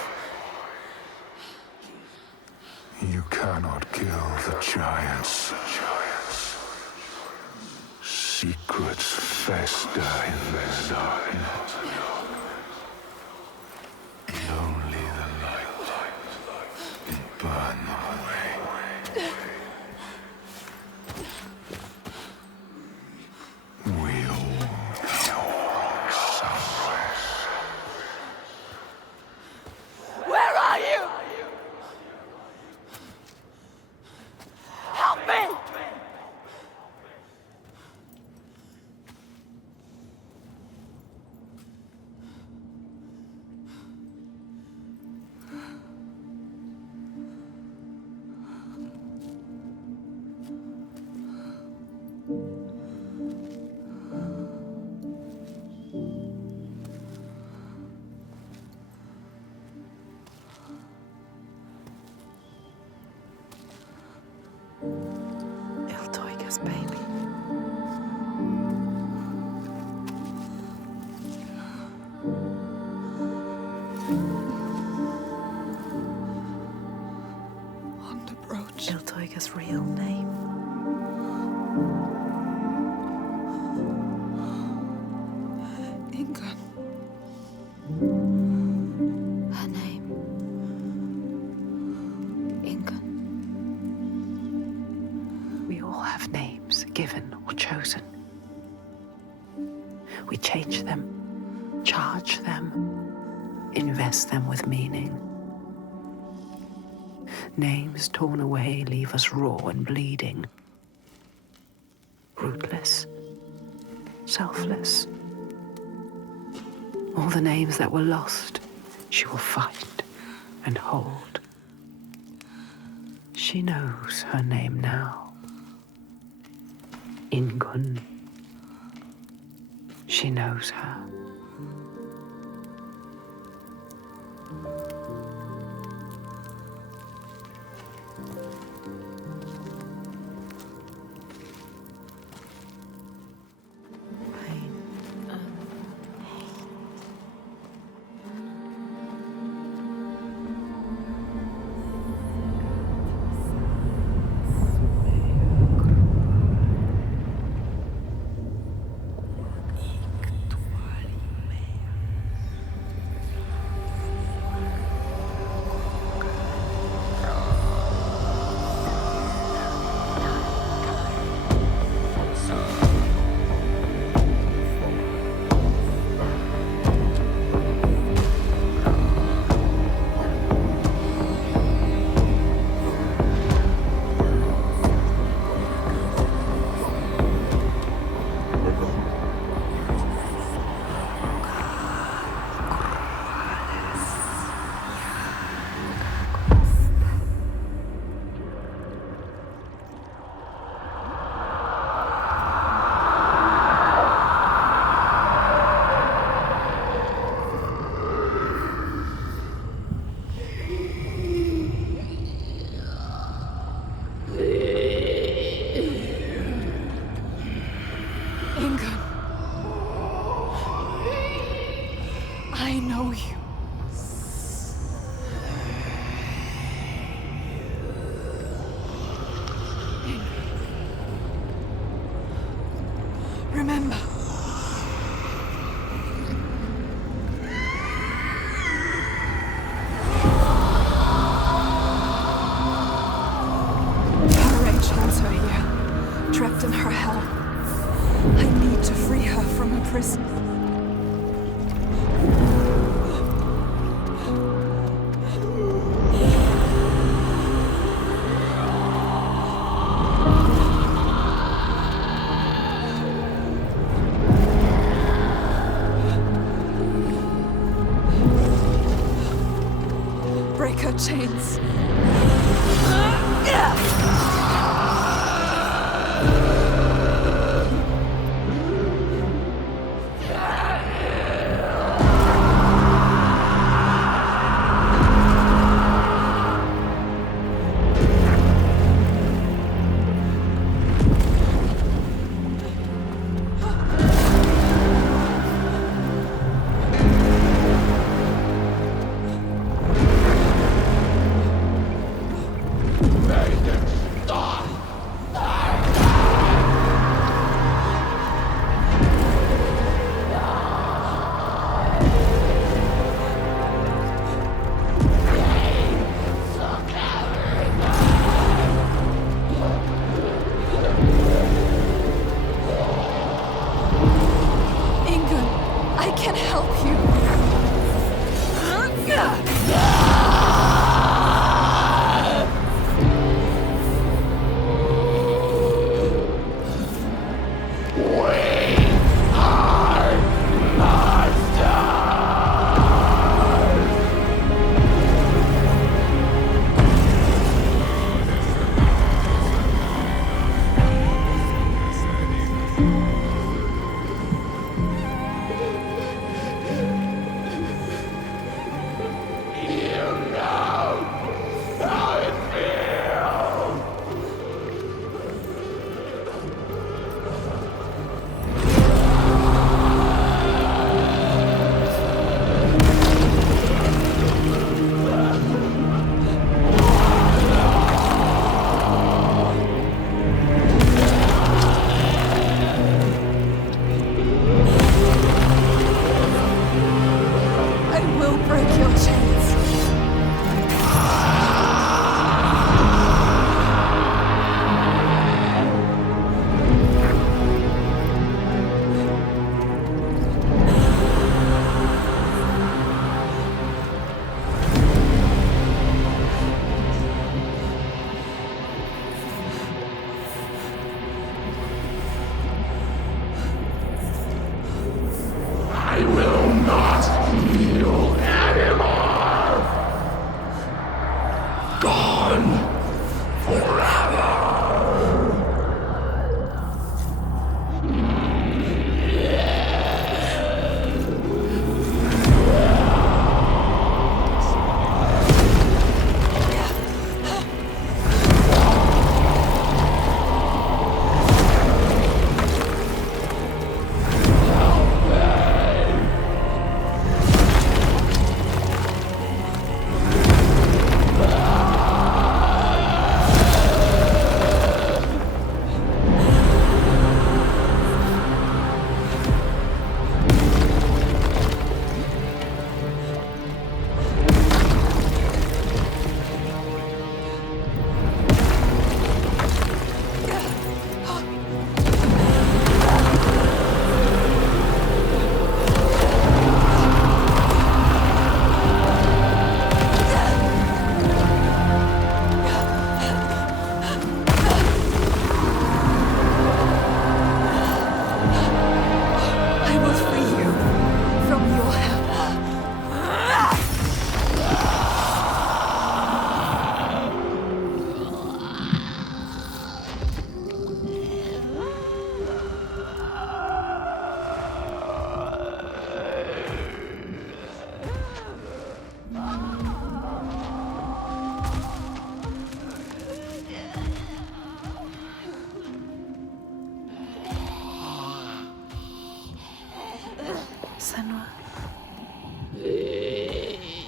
You cannot kill the giants. Secrets fester in the darkness. Only the light can burn them away. We all go somewhere. Where are you? Help me! Iltoiga's baby. Underbrooch. Iltoiga's real name. Ingun. Her name. Ingun. We all have names, given or chosen. We change them, charge them, invest them with meaning. Names torn away leave us raw and bleeding. Rootless, selfless. All the names that were lost, she will fight and hold. She knows her name now. Ingun. She knows her. Ingun. I know you. Remember. Her rage holds her here, trapped in her hell. I need to free her from her prison. Break her chains.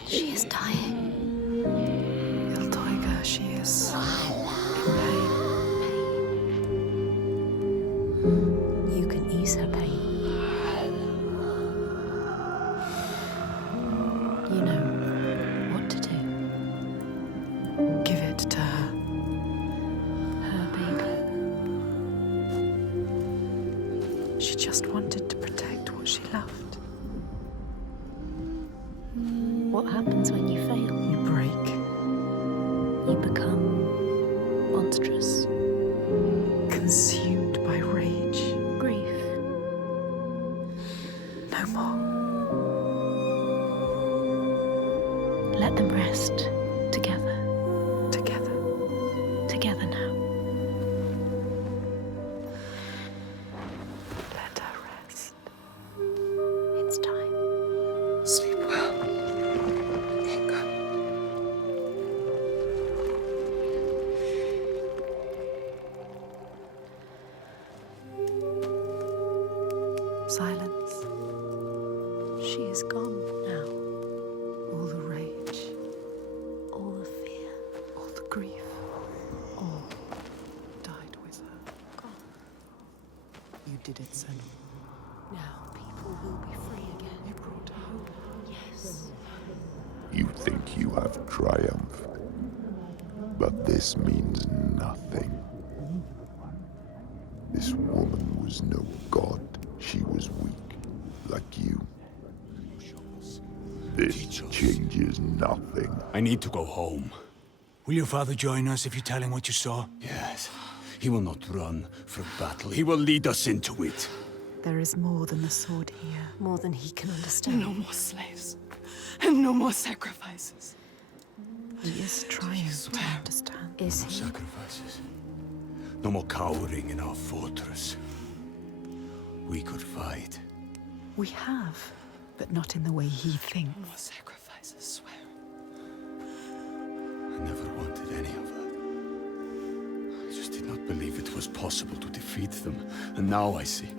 She is dying. Iltoiga, she is in pain. You can ease her pain. You know what to do. Give it to her. Her baby. She just wanted to protect what she loved. What happens when you fail? You break. You become monstrous. Consumed by rage. Grief. No more. Let them rest together. Together. Together now. Let her rest. It's time. Sleep well. Inga. Silence. She is gone now. All the rage. All the fear. All the grief. All died with her. Gone. You did it, Senua. Now people will be free again. You brought hope. Yes. You think you have triumphed, but this means nothing. This woman was no god. She was weak, like you. This changes nothing. I need to go home. Will your father join us if you tell him what you saw? Yes. He will not run from battle. He will lead us into it. There is more than the sword here. More than he can understand. No more slaves. And no more sacrifices. He is trying to understand. Is he? Sacrifices. No more cowering in our fortress. We could fight. We have, but not in the way he thinks. More sacrifices, swear. I never wanted any of that. I just did not believe it was possible to defeat them. And now I see.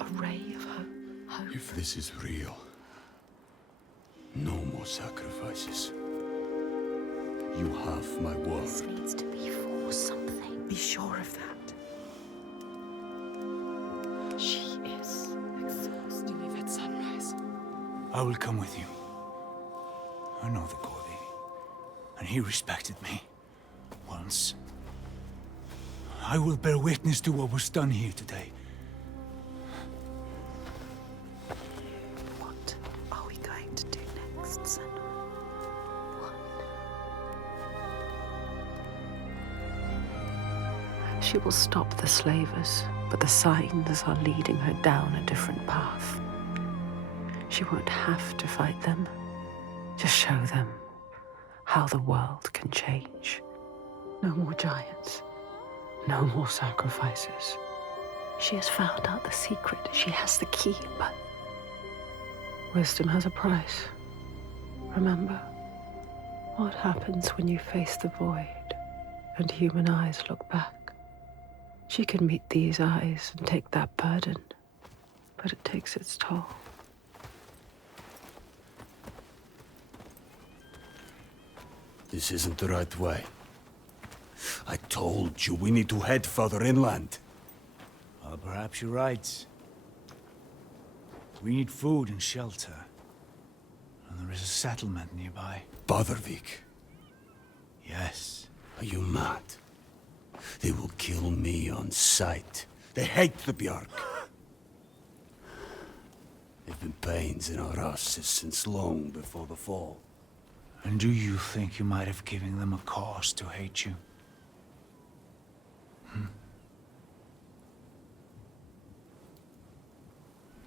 A ray of hope. Hope. If this is real, no more sacrifices. You have my word. This needs to be for something. Be sure of that. She is exhausted. You leave at sunrise. I will come with you. I know the Gordy, and he respected me. Once. I will bear witness to what was done here today. What are we going to do next, Senua? She will stop the slavers, but the signs are leading her down a different path. She won't have to fight them. Just show them how the world can change. No more giants. No more sacrifices. She has found out the secret. She has the key, but wisdom has a price. Remember, what happens when you face the void and human eyes look back? She can meet these eyes and take that burden, but it takes its toll. This isn't the right way. I told you we need to head further inland. Well, perhaps you're right. We need food and shelter. And there is a settlement nearby. Badarvik. Yes. Are you mad? They will kill me on sight. They hate the Bjark. They've been pains in our asses since long before the fall. And do you think you might have given them a cause to hate you?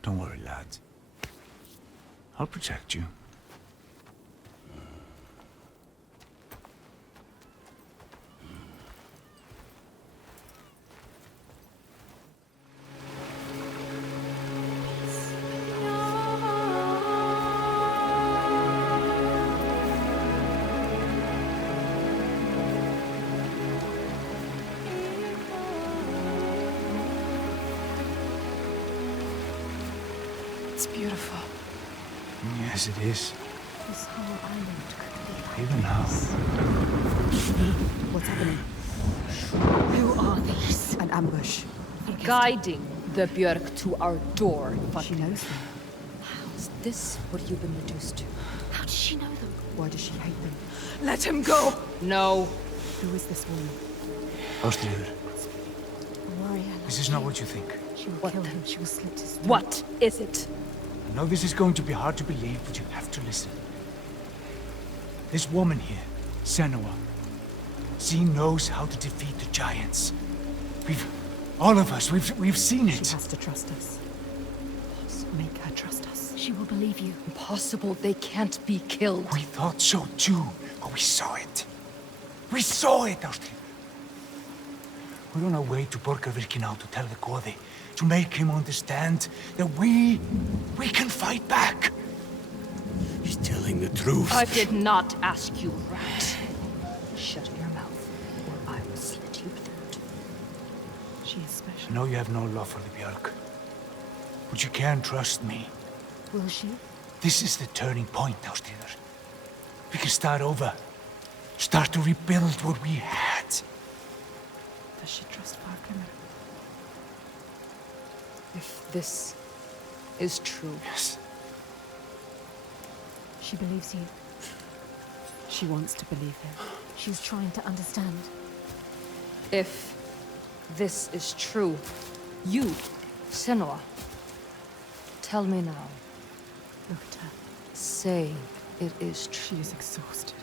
Don't worry, lad. I'll protect you. It's beautiful. Yes, it is. This whole island could be like Even now. What's happening? Who are these? An ambush. Guiding the Björk to our door. She knows them. Is this what you've been reduced to? How does she know them? Why does she hate them? Let him go! No. Who is this woman? Ástríður, Warrior. this is not what you think. She will kill him. She will slit his throat. What is it? I know this is going to be hard to believe, but you have to listen. This woman here, Senua, she knows how to defeat the giants. All of us, we've seen it. She has to trust us. Make her trust us. She will believe you. Impossible. They can't be killed. We thought so too, but we saw it. We saw it, Ástríður. We're on our way to Borgarvirki now to tell the Goði, to make him understand that we can fight back. He's telling the truth. I did not ask you, rat. Shut your mouth, or I will slit your throat. She is special. I know you have no love for the Björk, but you can trust me. Will she? This is the turning point, Ástríður. We can start over. Start to rebuild what we had. Does she trust Fargrimr? If this is true. Yes. She believes you. She wants to believe him. She's trying to understand. If this is true, you, Senua, tell me now. Look at her. Say it is true. She is exhausted.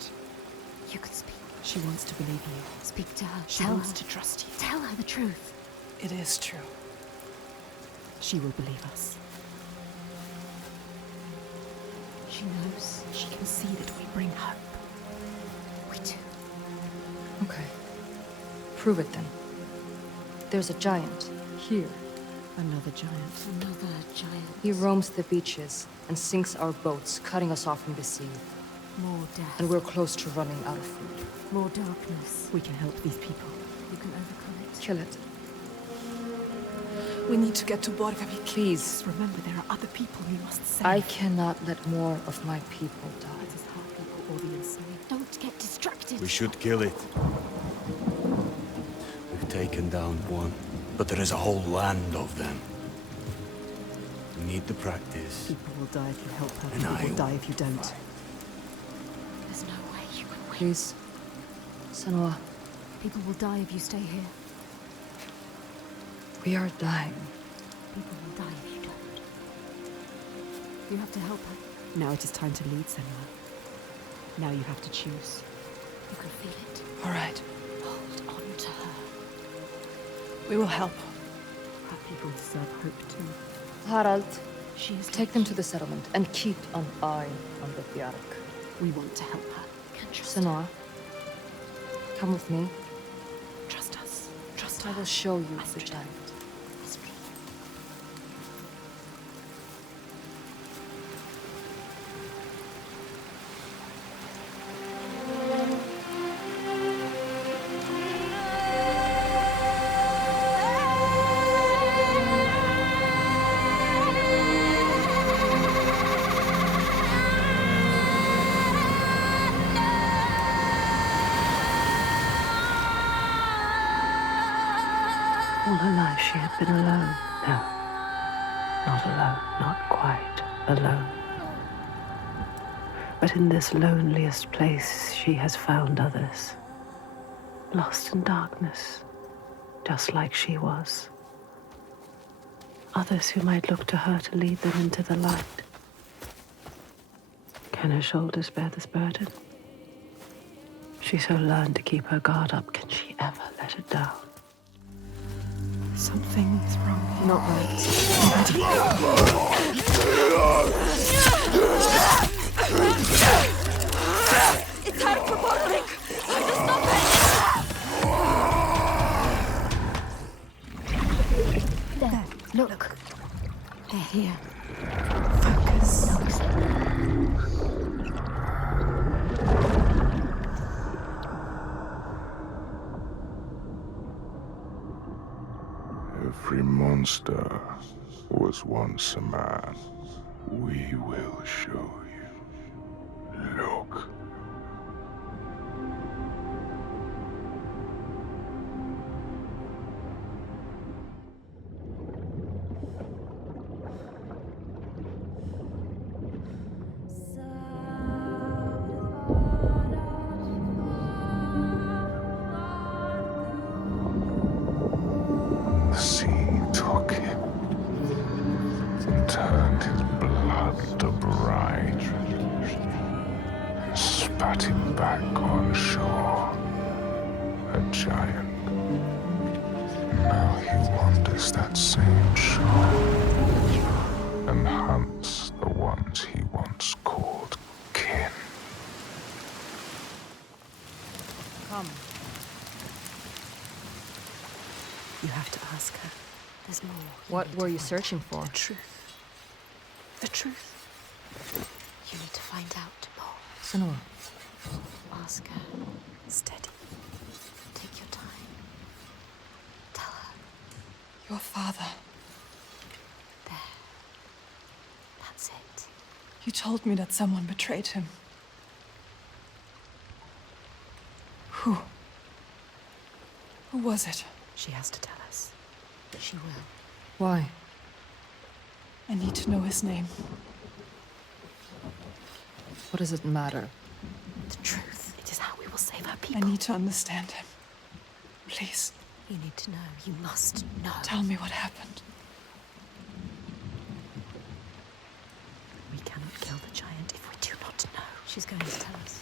You can speak. She wants to believe you. Speak to her. She wants to trust you. Tell her the truth. It is true. She will believe us. She knows. She can see that we bring hope. We do. Okay. Prove it then. There's a giant here. Another giant. Another giant. He roams the beaches and sinks our boats, cutting us off from the sea. More death. And we're close to running out of food. More darkness. We can help these people. You can overcome it. Kill it. We need to get to Borgarvik. Please. Remember, there are other people we must save. I cannot let more of my people die. It is hard people or the insane. Don't get distracted. We should kill it. We've taken down one, but there is a whole land of them. We need the practice. People will die if you help her. And People I will die if you don't. There's no way you can win. Please. Senua, People will die if you stay here. we are dying. People will die if you don't. You have to help her. Now it is time to lead, Senua. Now you have to choose. You can feel it. All right. Hold on to her. We will help. Our people deserve hope too. Harald, She is take them to the settlement and keep an eye on the Bjark. We want to help her. Can trust Senua, come with me. Trust us. Trust I her. will show you the giant. All her life she had been alone. No, not alone, not quite alone. But in this loneliest place she has found others, lost in darkness, just like she was. Others who might look to her to lead them into the light. Can her shoulders bear this burden? She so learned to keep her guard up, can she ever let it down? Something is wrong. Not right. It's time for Borgarvik. There, look. They're here. Focus. Every monster was once a man. We will show you. Look. The sea took him and turned his blood to brine and spat him back on shore, a giant. Now he wanders that same shore and hunts the ones he once called kin. Come. You have to ask her. There's more. What were you searching for? The truth. The truth. You need to find out more. Senua. Ask her. Steady. Take your time. Tell her. Your father. There. That's it. You told me that someone betrayed him. Who? Who was it? She has to tell us. She will. Why? I need to know his name. What does it matter? The truth. It is how we will save our I people. need to understand him. Please. You need to know. You must know. Tell me what happened. We cannot kill the giant if we do not know. She's going to tell us.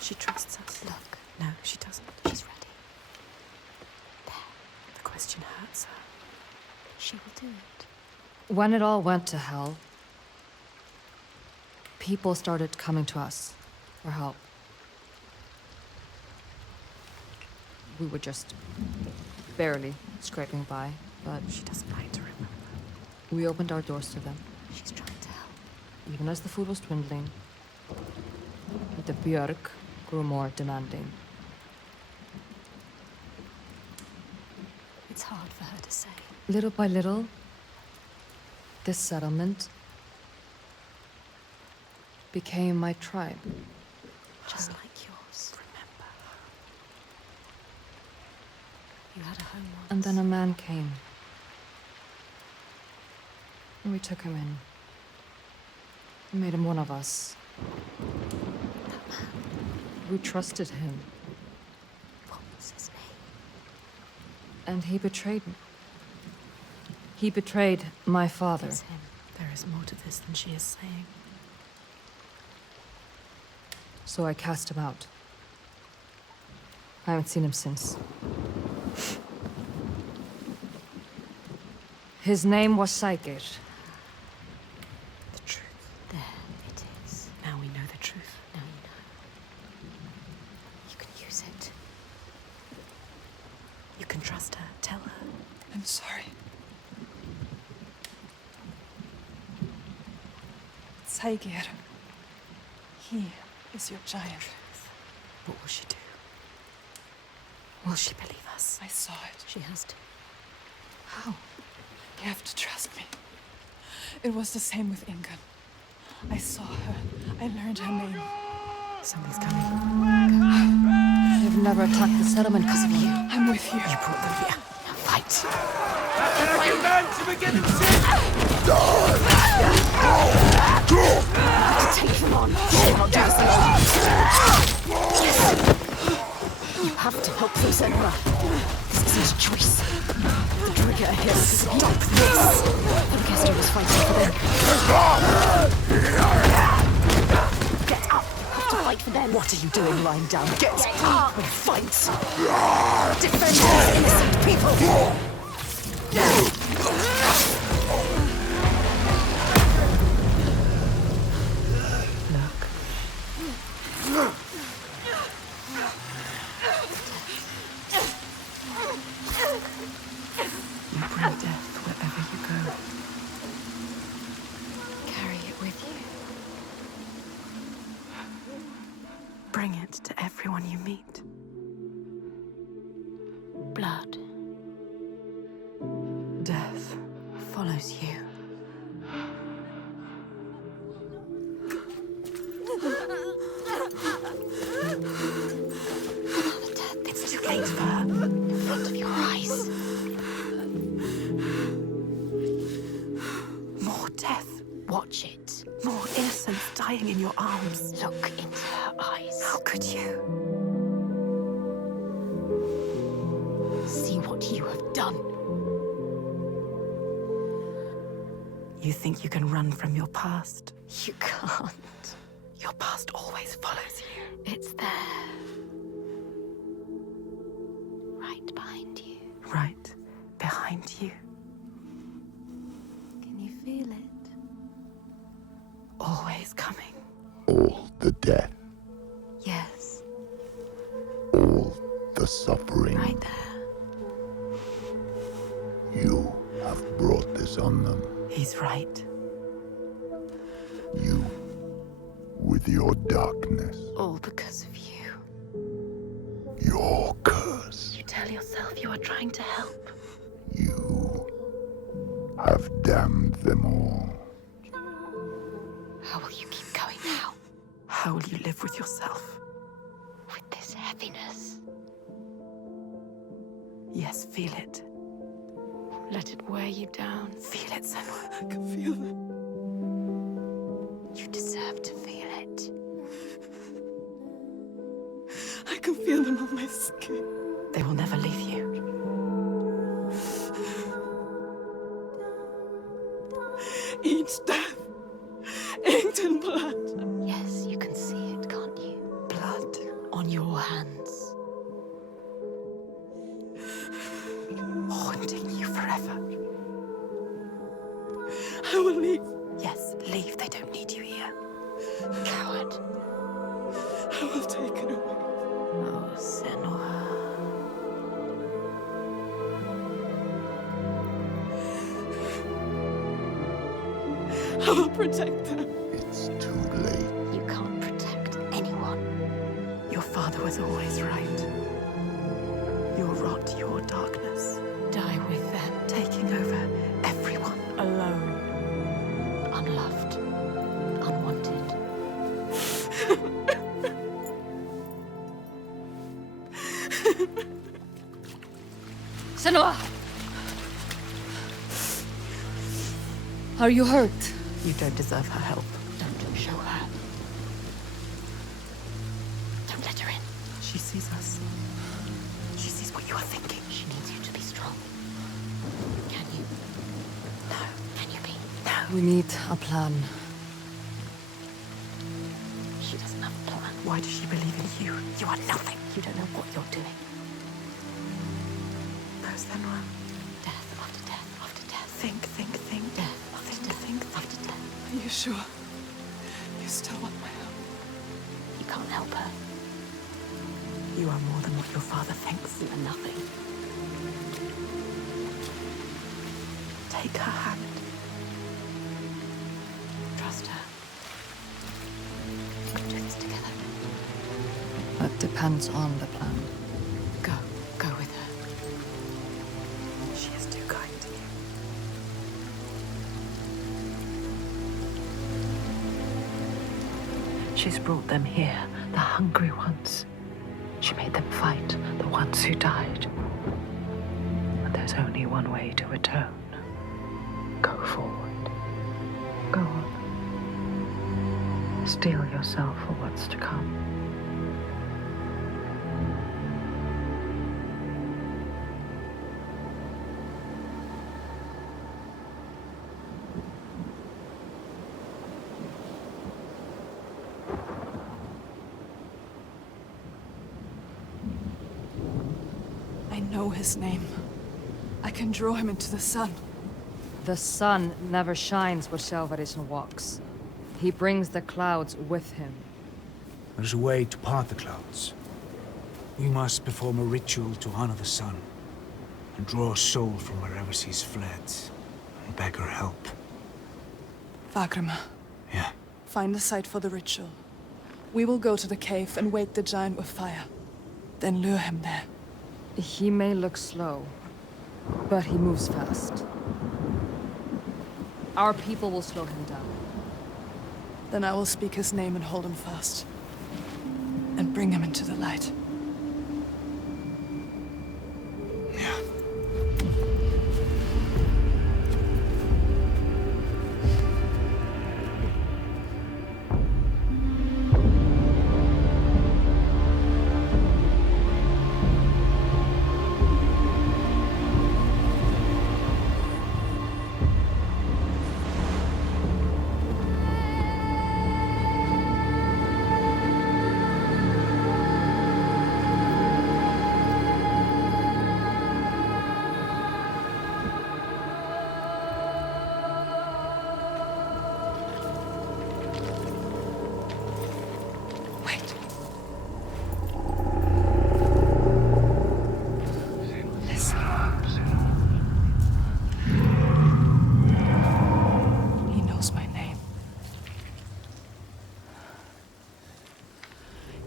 She trusts us. Look. No, she doesn't. She's ready. There. The question hurts her. She will do it. When it all went to hell, people started coming to us for help. We were just barely scraping by, but She doesn't like to remember. we opened our doors to them. She's trying to help. Even as the food was dwindling, the Björk grew more demanding. It's hard for her to say. Little by little, this settlement became my tribe. Just like yours. Remember. You had a home once. And then a man came. And we took him in. We made him one of us. That man. We trusted him. What was his name? And he betrayed me. He betrayed my father. It's him. There is more to this than she is saying. So I cast him out. I haven't seen him since. His name was Saga. The truth. There it is. Now we know the truth. Now you know. You can use it. You can trust her. Tell her. I'm sorry. Saigir. He is your giant. What will she do? Will she believe us? I saw it. She has to. How? You have to trust me. It was the same with Ingun. I saw her. I learned her name. Something's coming. They've never attacked the settlement because of you. I'm with you. You brought them here. Now fight. Every man to begin and sin! Take them on. She cannot do this alone. You have to help them, Senua. This isn't a choice. The Drigger are here because of stop this. Orchestra was fighting for them. Get up. You have to fight for them. What are you doing lying down? Get up and fight. Defend these innocent people. You bring death wherever you go. Carry it with you. Bring it to everyone you meet. Blood. Death follows you. dying in your arms. Look into her eyes. How could you? See what you have done. You think you can run from your past? You can't. Your past always follows you. It's there. Right behind you. Right behind you. Can you feel it? Always coming. All the death, Yes. all the suffering. Right there. You have brought this on them. He's right. You, with your darkness, All because of you. your curse. You tell yourself you are trying to help. You have damned them all. How will you keep going now? How will you live with yourself? With this heaviness. Yes, feel it. Let it wear you down. Feel it, Senua. I can feel it. You deserve to feel it. I can feel them on my skin. They will never leave you. Each death inked in blood. Yes, you can see it, can't you? Blood. On your hands. Haunting you forever. I will leave. Yes, leave. They don't need you here. Coward. I will take it away. Oh, Senua. I will protect them. It's too late. You can't protect anyone. Your father was always right. Your rot, your darkness, Die with them. taking over everyone. Alone. Unloved. Unwanted. Senua! Are you hurt? You don't deserve her help. Don't show her. Don't let her in. She sees us. She sees what you are thinking. She needs you to be strong. Can you? No. Can you be? No. We need a plan. She doesn't have a plan. Why does she believe in you? You are nothing. You don't know what you're doing. No, Senua. Death after death after death. Think. Death after death after death. Are you sure? You still want my help? You can't help her. You are more than what your father thinks. You are nothing. Take her hand. Trust her. We can do this together. That depends on the plan. Go with her. She is too kind to you. She's brought them here, the hungry ones. She made them fight, the ones who died. And there's only one way to atone. Go forward. Go on. Steel yourself for what's to come. I know his name. I can draw him into the sun. The sun never shines where Selvarisn walks. He brings the clouds with him. There's a way to part the clouds. We must perform a ritual to honor the sun, and draw a soul from wherever she's fled, and beg her help. Vagrima, Yeah. find a site for the ritual. We will go to the cave and wake the giant with fire. Then lure him there. He may look slow, but he moves fast. Our people will slow him down. Then I will speak his name and hold him fast. And bring him into the light. Yeah.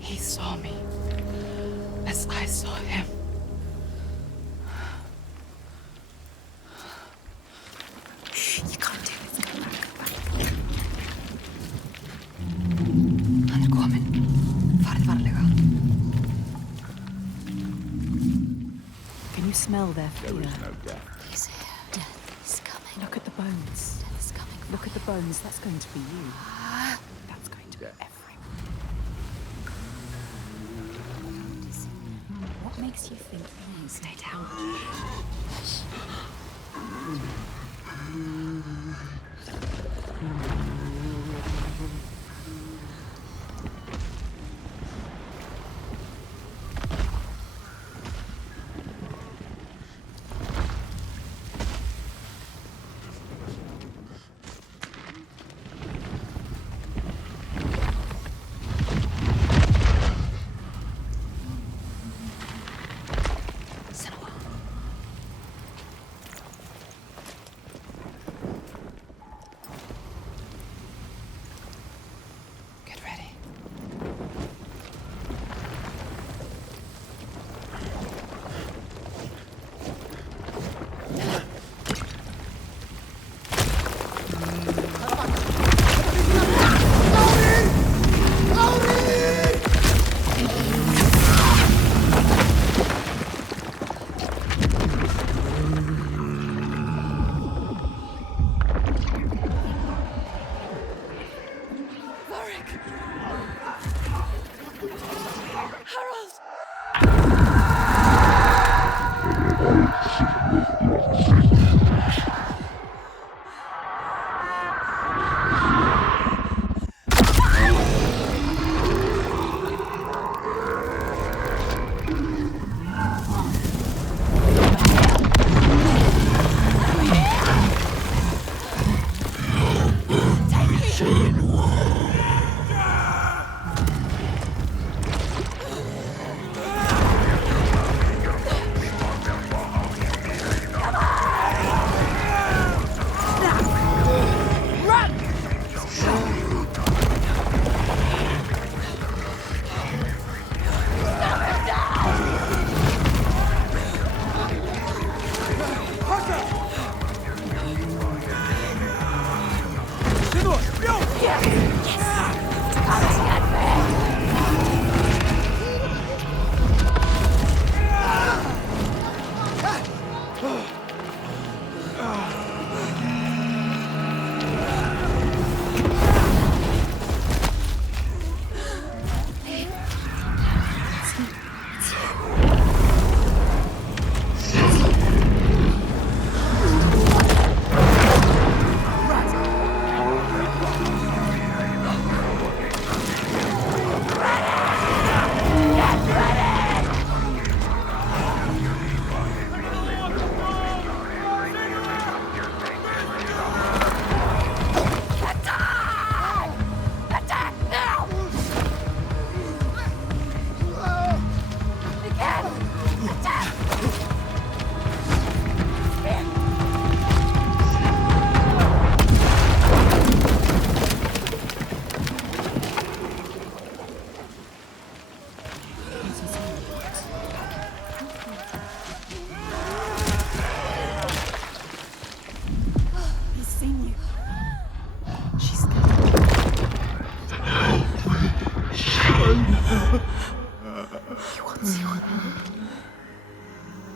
He saw me as I saw him. You can't do this. Go back. Han komin. Farið varlega. Can you smell their fear? There is no death. He's here. Death is coming. Look at the bones. Death is coming. Look at the bones. That's going to be you. That's going to be everyone. What makes you think things stay down? Senua. Get ready.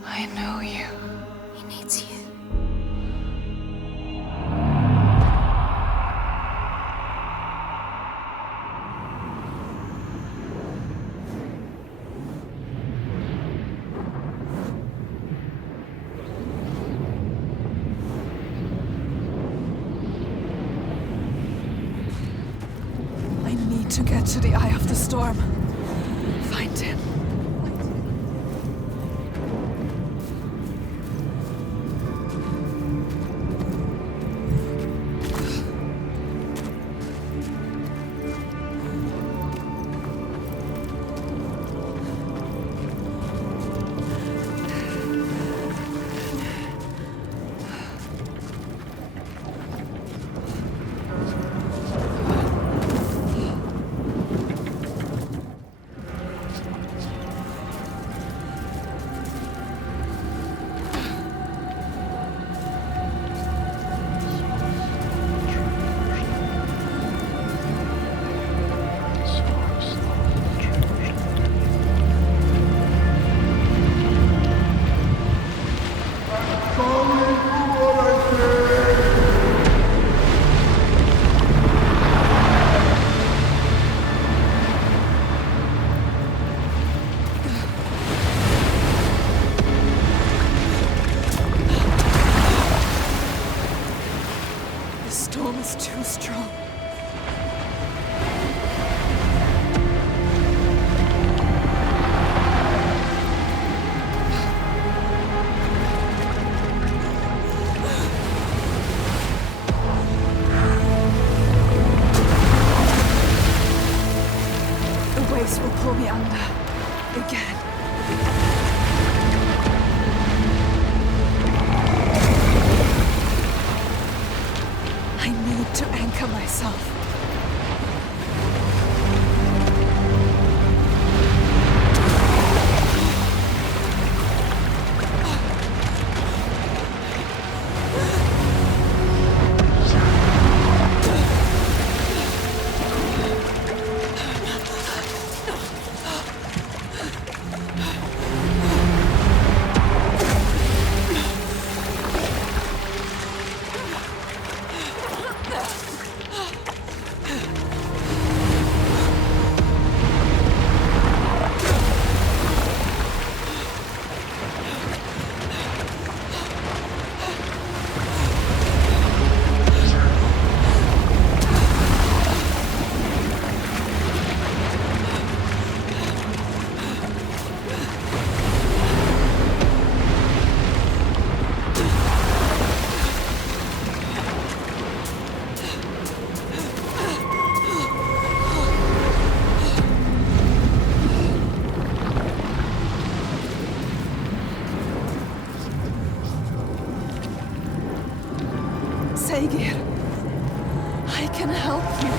I know you. He needs you. I need to get to the Eye of the Storm. Find him. place will pull me under. Again. I need to anchor myself. Saga, I can help you.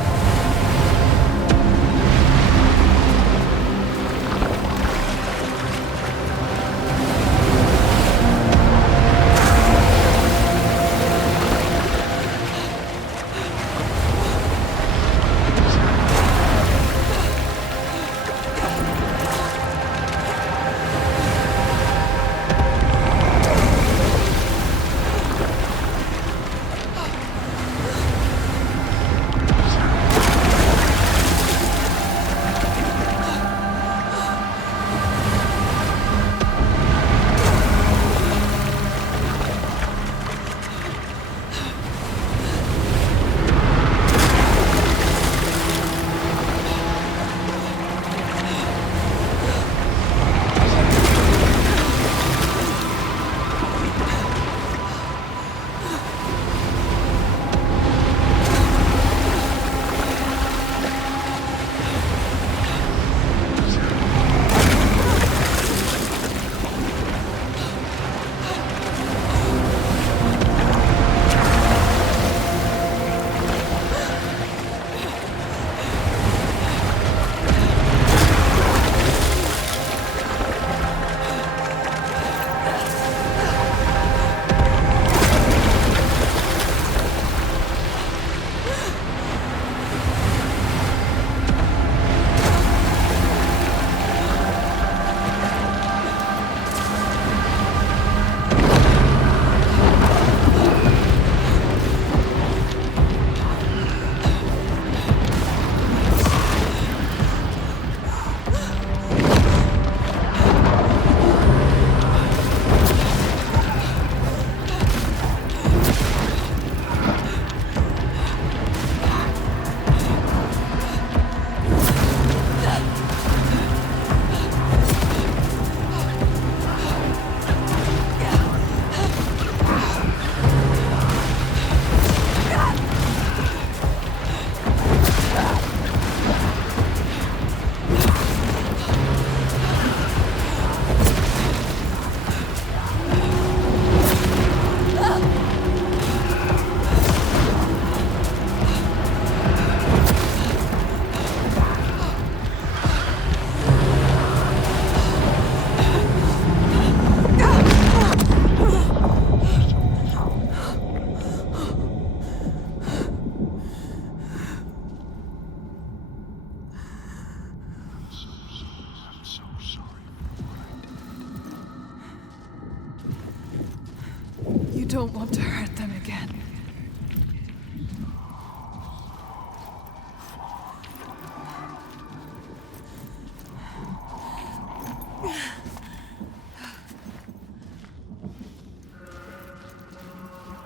You don't want to hurt them again.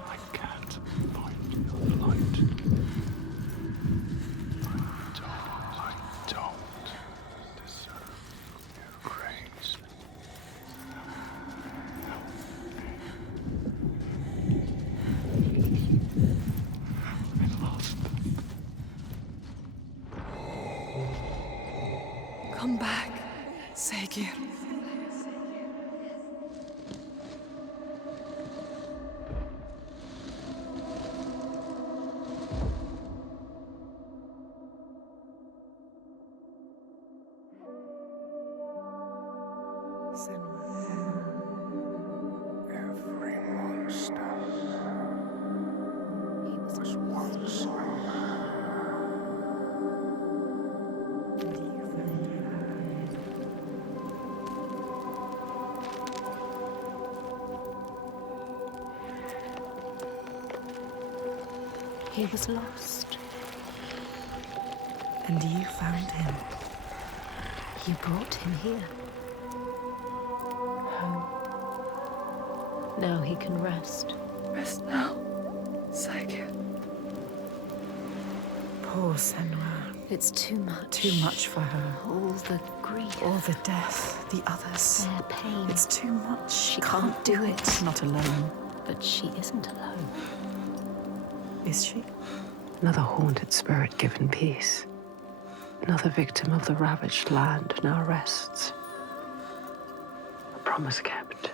I can't find your light. I don't deserve your grace. Come back, Saga. Every monster was once a He was lost. And you found him. You brought him here. Home. Now he can rest. Rest now, Saga. Poor Senua. It's too much. Too much for her. All the grief. All the death, the others. Their pain. It's too much. She can't do it. Not alone. But she isn't alone. Is she? Another haunted spirit given peace. Another victim of the ravaged land now rests. A promise kept.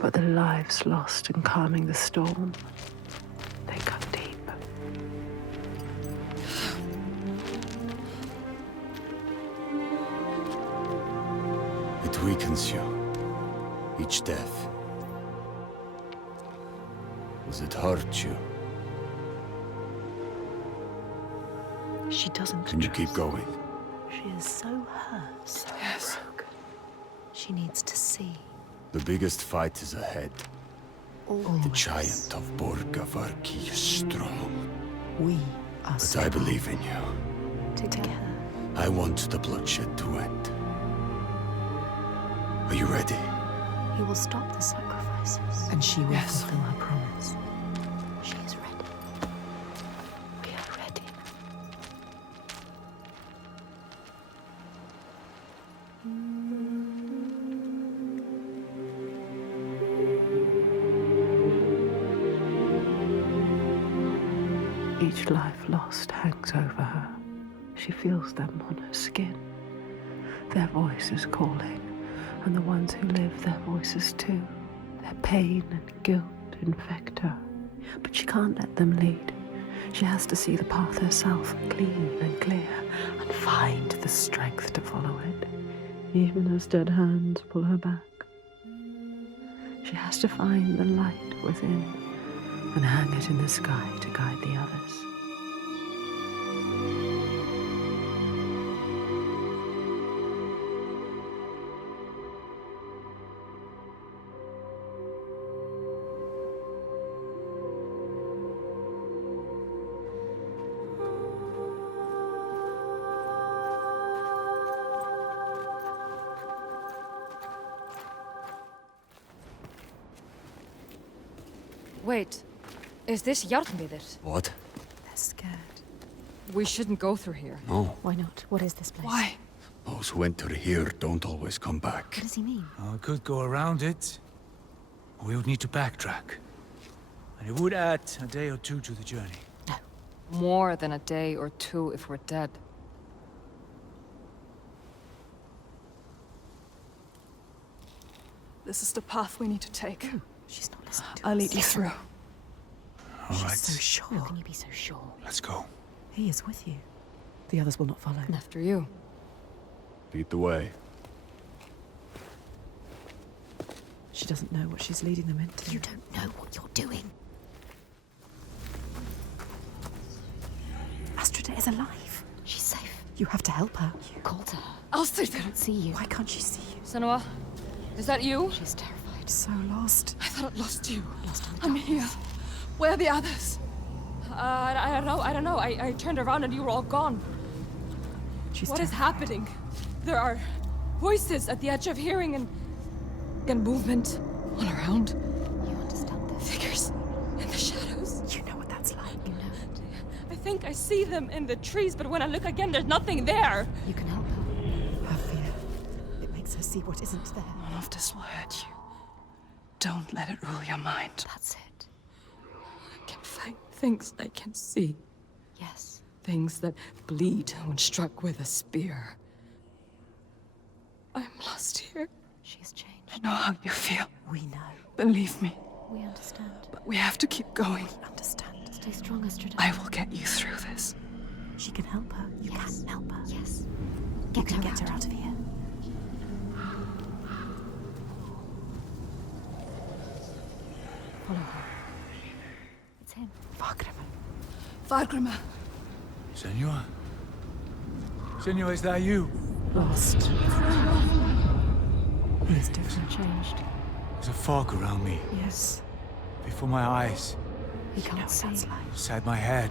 But the lives lost in calming the storm, they cut deep. It weakens you. Each death. Does it hurt you? She doesn't Can you trust. keep going? She is so hurt. So Yes. broken. She needs to see. The biggest fight is ahead. Always. The giant of Borgavarki is strong. We are But strong. I believe in you. Together. I want the bloodshed to end. Are you ready? He will stop the sacrifices. And she will Yes. fulfill her promise. She is ready. We are ready. Each life lost hangs over her. She feels them on her skin. Their voices calling, and the ones who live, their voices too. Their pain and guilt infect her. But she can't let them lead. She has to see the path herself, clean and clear, and find the strength to follow it, even as dead hands pull her back. She has to find the light within and hang it in the sky to guide the others. Wait, is this Jarnvidir? What? They're scared. We shouldn't go through here. No. Why not? What is this place? Why? Those who enter here don't always come back. What does he mean? We could go around it. Or we would need to backtrack. And it would add a day or two to the journey. No. More than a day or two if we're dead. This is the path we need to take. She's not listening to I'll us. lead you through. All right, So How sure. can you be so sure? let's go. He is with you. The others will not follow. After you. Lead the way. She doesn't know what she's leading them into. You don't know what you're doing. Astrida is alive. She's safe. You have to help her. You called her. I'll stay there. I don't see you. Why can't she see you? Senua, is that you? She's terrified. So lost. I thought I'd lost you. Lost in the I'm darkness. here. Where are the others? I don't know. I turned around and you were all gone. She's What is terrified. happening? There are voices at the edge of hearing and movement all around. You understand this? Figures in the shadows. You know what that's like. You know it. I think I see them in the trees, but when I look again, there's nothing there. You can help her. Her fear. It makes her see what isn't there. None of this will hurt you. Don't let it rule your mind. That's it. I can find things I can see. Yes. things that bleed when struck with a spear. I'm lost here. She's changed. I know how you feel. We know. Believe me. We understand. But we have to keep going. Understand. Stay strong, Astrid. I will get you through this. She can help her. You can help her. Yes. You Get her out of here. Follow her. It's him. Fargrimma. Senua? Senua, is that you? Lost. He is different. Changed. There's a fog around me. Yes. Before my eyes. He can't see. Inside my head.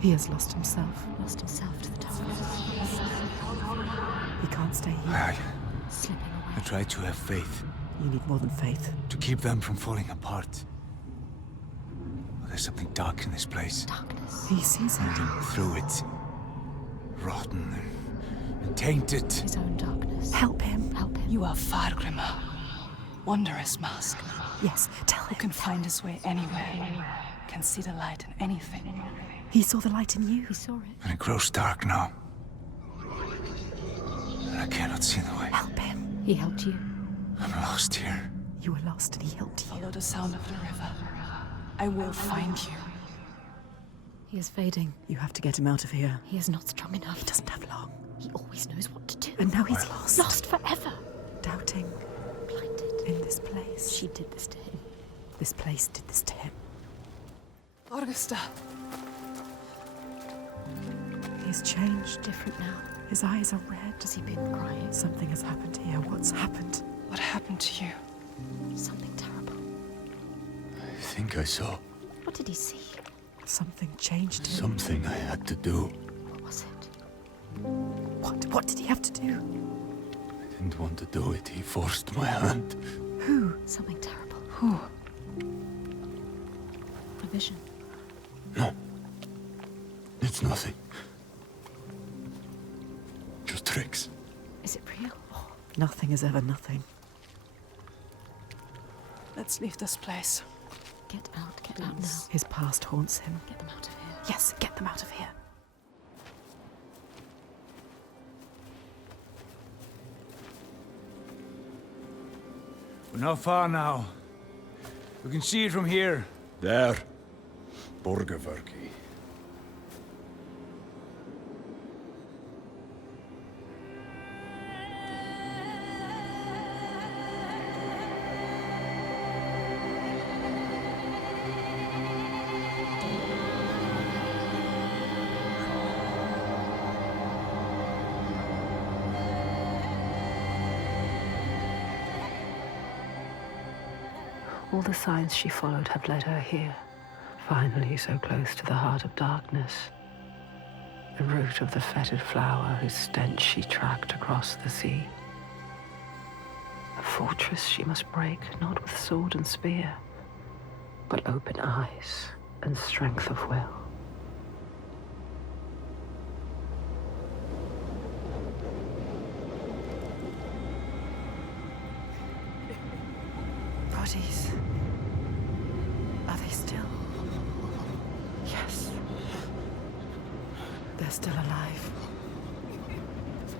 He has lost himself. Lost himself to the darkness. He can't stay here. I Slipping away. tried to have faith. You need more than faith. To keep them from falling apart. But there's something dark in this place. Darkness. He sees it. Through it. Rotten and tainted. His own darkness. Help him. Help him. You are Fargrimma. Wondrous mask. Yes, tell him. Who can find his way anywhere. Can see the light in anything. He saw the light in you. He saw it. And it grows dark now. And I cannot see the way. Help him. He helped you. I'm lost here. You were lost and he helped you. Follow the sound of the river. I will find you. He is fading. You have to get him out of here. He is not strong enough. He doesn't have long. He always knows what to do. And now he's lost. Lost forever. Doubting. Blinded. In this place. She did this to him. This place did this to him. Augusta. He's changed. Different now. His eyes are red. Has he been crying? Something has happened here. What's happened? What happened to you? Something terrible. I think I saw What did he see? Something changed him. something I had to do. What was it? What did he have to do? I didn't want to do it. He forced my hand. Who? Something terrible. Who? A vision. No. It's nothing. Just tricks. Is it real? Oh, Nothing is ever nothing. Let's leave this place. get out now. His past haunts him. Get them out of here. Yes, get them out of here. We're not far now. We can see it from here. There. Borgarverki. All the signs she followed have led her here, finally so close to the heart of darkness. The root of the fetid flower whose stench she tracked across the sea. A fortress she must break, not with sword and spear, but open eyes and strength of will. Bodies. Are they still? Yes. They're still alive.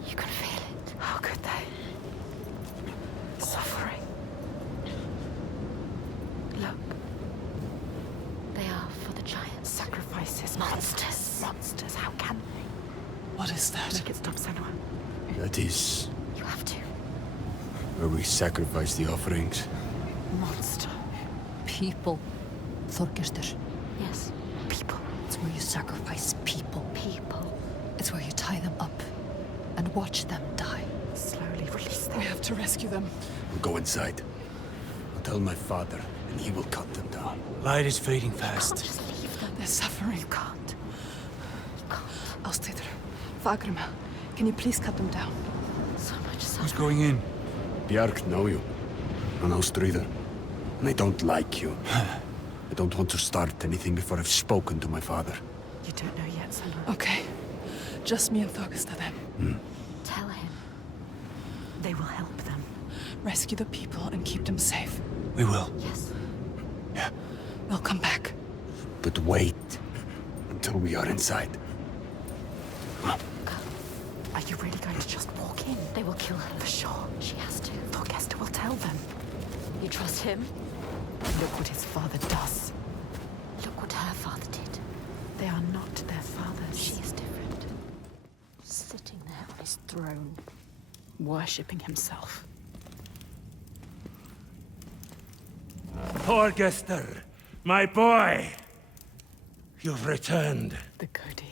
You can feel it. How could they? Suffering. Look. They are for the giants. Sacrifices. Monsters. Monsters. How can they? What is that? Make it stop, Senua. That is You have to. where we sacrifice the offerings. Monster. People. Þorgestur. Yes. People. It's where you sacrifice people. People. It's where you tie them up and watch them die. Slowly release them. We have to rescue them. We'll go inside. I'll tell my father, and he will cut them down. Light is fading Can't fast. just leave them. They're suffering. You can't. You can't. Ástríður. Fargrimma, can you please cut them down? So much Who's suffering. going in? Bjark know you. And Ástríður. And I don't like you. I don't want to start anything before I've spoken to my father. You don't know yet, Senua. Okay. Just me and Þorgestur then. Tell him. They will help them. Rescue the people and keep them safe. We will. Yes. We'll come back. But wait until we are inside. Are you really going to just walk in? They will kill her. For sure. She has to. Thorgester will tell them. You trust him? Look what his father does. Look what her father did. They are not their fathers. She is different. Sitting there on his throne. Worshipping himself. Thorgester, my boy! You've returned. The goatee.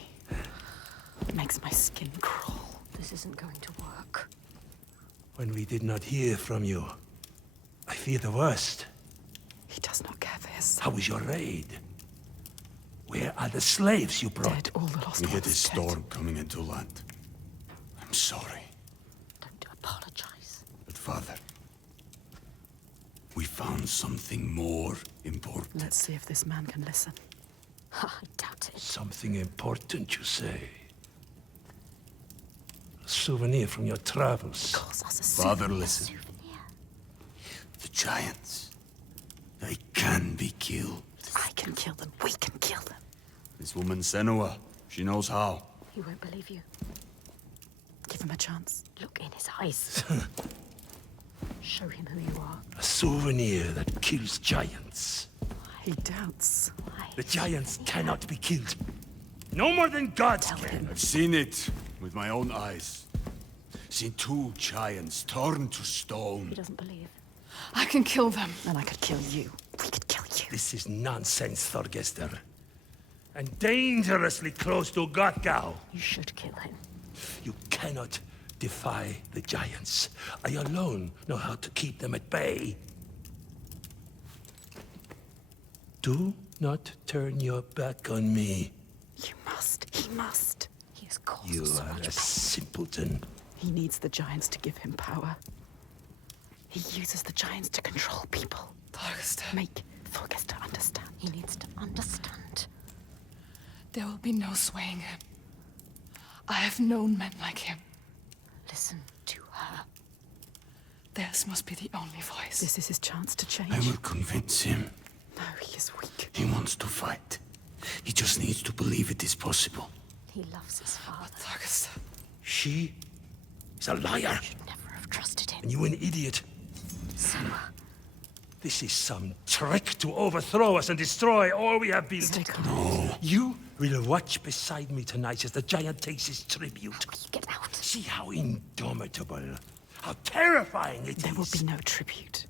It makes my skin crawl. This isn't going to work. When we did not hear from you, I fear the worst. He does not care for his son. How was your raid? Where are the slaves you brought? Dead, all the lost We ones hit a storm coming into land. I'm sorry. Don't apologize. But father, we found something more important. Let's see if this man can listen. I doubt it. Something important, you say? A souvenir from your travels. Calls us a Father, souvenir. listen. Souvenir. The giants, they can be killed. I can kill them. We can kill them. This woman Senua, she knows how. He won't believe you. Give him a chance. Look in his eyes. Show him who you are. A souvenir that kills giants. He doubts. Why? The giants cannot be killed. No more than gods Tell can. him. I've seen it with my own eyes. Seen two giants torn to He stone. doesn't believe. I can kill them. And I could kill you. We could kill you. This is nonsense, Thorgester. And dangerously close to Gothgau. You should kill him. You cannot defy the giants. I alone know how to keep them at bay. Do not turn your back on me. You must. He must. He has caused You so are much a pain. simpleton. He needs the giants to give him power. He uses the giants to control people. Thorgester, Make Thorgester understand. He needs to understand. there will be no swaying him. I have known men like him. Listen to her. Theirs must be the only voice. This is his chance to change. I will convince him. No, he is weak. He wants to fight. He just needs to believe it is possible. He loves his father. Thorgester, She is a liar. Should never have trusted him. And you an idiot. Senua. This is some trick to overthrow us and destroy all we have built. Stay calm. You will watch beside me tonight as the giant takes his tribute. You get out. See how indomitable, how terrifying it is. There will be no tribute.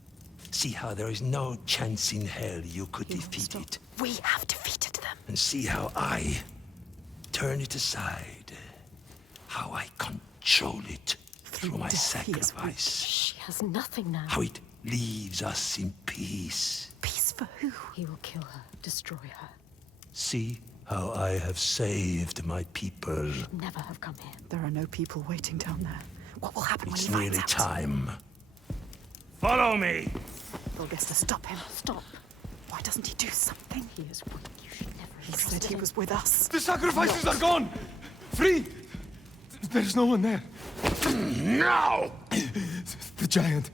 See how there is no chance in hell you could defeat it. We have defeated them. And see how I turn it aside. How I control it through my death, he is sacrifice. She has nothing now. How it leaves us in peace. Peace for who? He will kill her, destroy her. See how I have saved my people. Never have come here. There are no people waiting down there. What will happen It's when he nearly finds out? time. Follow me! Thorgester, stop him. Stop. Why doesn't he do something? He is weak. You should never have He trusted said he him. was with us. The sacrifices are gone! Free! There's no one there. Now! The giant.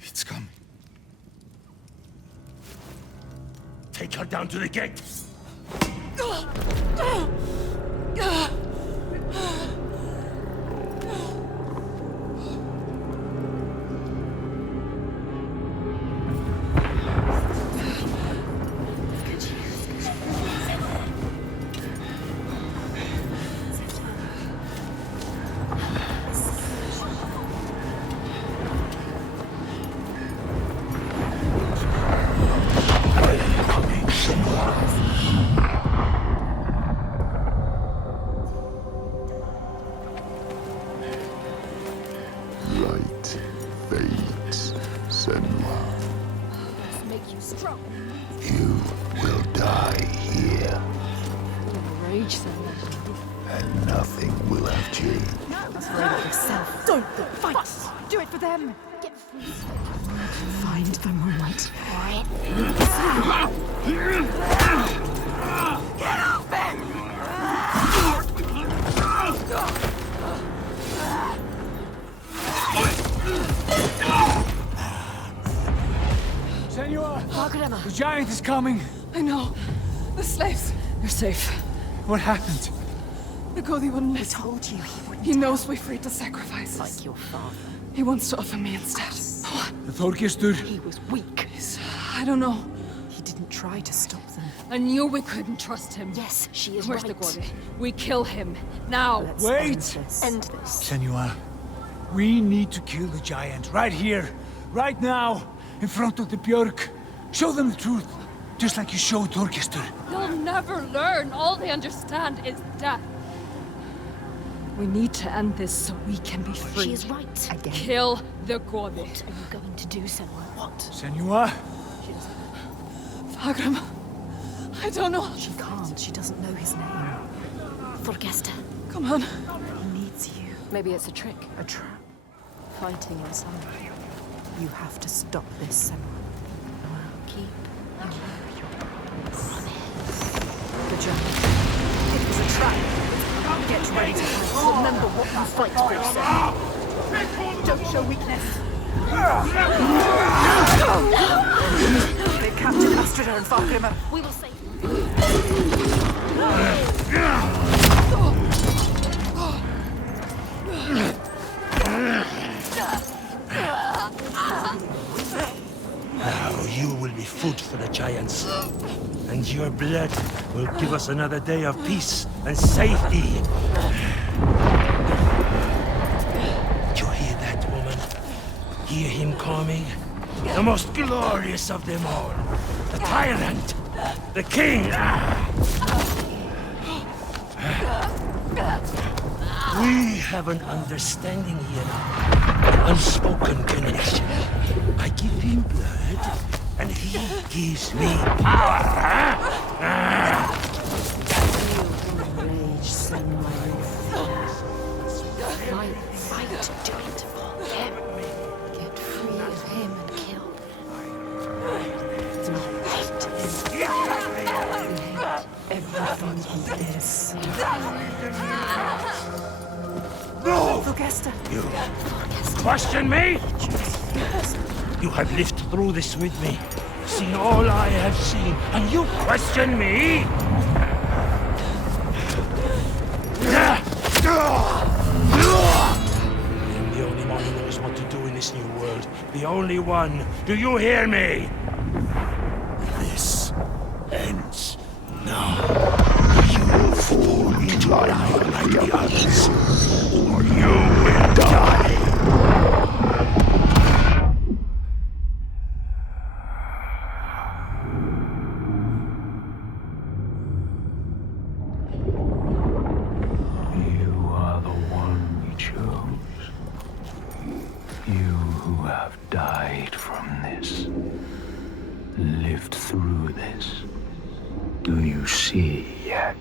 It's coming. Take her down to the gate. Light fades, Senua. Make you strong. You will die here, Rage, Senua. and nothing will have changed. Yourself. Don't fight. Do it for them. Get free. Find the moment. Senua! Pagrama. The giant is coming! I know. The slaves. You're safe. What happened? The Godi wouldn't We listen. told you he wouldn't. He knows we're free to sacrifices. Like your father. He wants to offer me instead. What? The Þorgestur. He was weak. I don't know. He didn't try to stop them. I knew we couldn't trust him. Yes, she is Where's right. the Godi? We kill him. Now. Let's Wait! End this. End this. Senua, we need to kill the giant right here, right now, in front of the Björk. Show them the truth, just like you showed Þorgestur. They'll never learn. All they understand is death. We need to end this so we can be free. She is right. Again. Kill the Godi. What are you going to do, Senua? What? Senua? Fagram. I don't know. She can't. She doesn't know his name. Þorgestur. Come on. He needs you. Maybe it's a trick. A trap. Fighting your son. You have to stop this, Senua. Keep your promise. The giant. It was a trap. Get ready to fight. Remember what you fight for, Senua. Don't show weakness. They've captured Astrida and Fakrima. We will save Now you will be food for the giants, and your blood will give us another day of peace and safety. Did you hear that, woman? Hear him coming? The most glorious of them all. The tyrant. The king. We have an understanding here. An unspoken connection. I give him blood, and he gives me power. rage, Senua. Fight. Do it for him. Get free of him and kill. Do hate him. Everything he is. No! Þorgestur. You question me? You have lived through this with me, seen all I have seen, and you question me? I'm the only one who knows what to do in this new world. The only one. Do you hear me? This ends now. You fall into life like the others, or you will die. You are the one we chose. You who have died from this, lived through this. Do you see yet?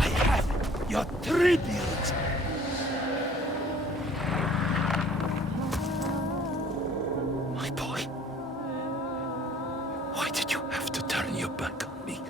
I have your tribute. My boy. Why did you have to turn your back on me?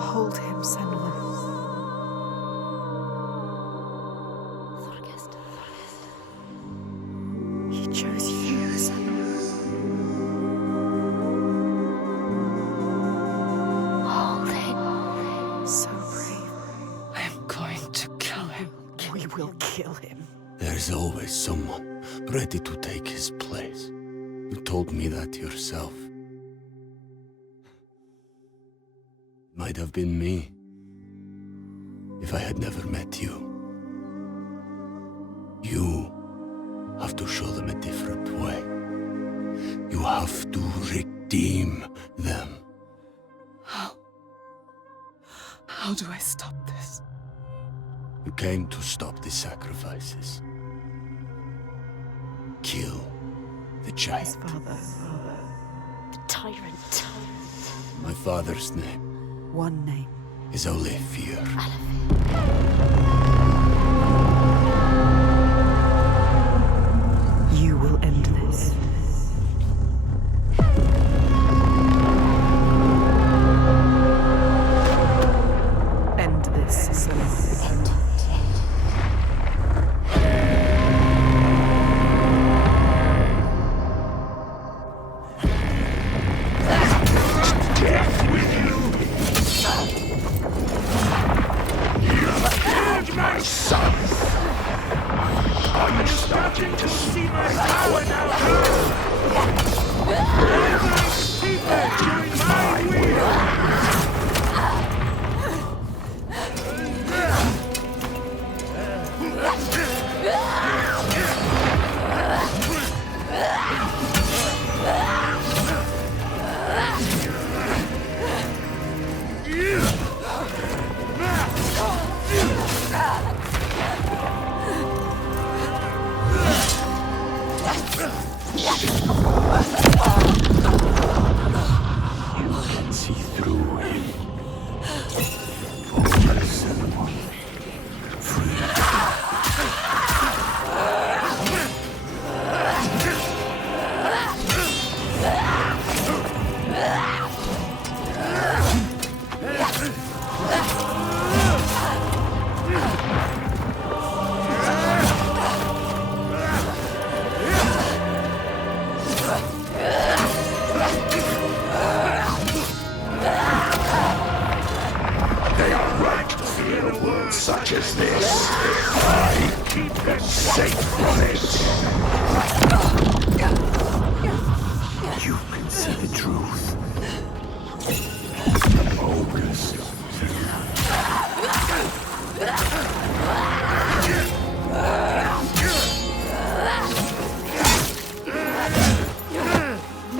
Hold him, Senua. He chose you, Senua. Hold him. So brave. I'm going to kill him. We will kill him. There's always someone ready to take his place. You told me that yourself. Might have been me, if I had never met you. You have to show them a different way. You have to redeem them. How do I stop this? You came to stop the sacrifices. kill the giant. His father. The tyrant. My father's name One name. is only fear. You will end this. End this, Senua. End it. Death with you! You have killed my son! Are you starting to see my power now? People doing my will! See through him. Only Senua. They are right to fear a world such as this. I keep them safe from it. You can see the truth. Focus.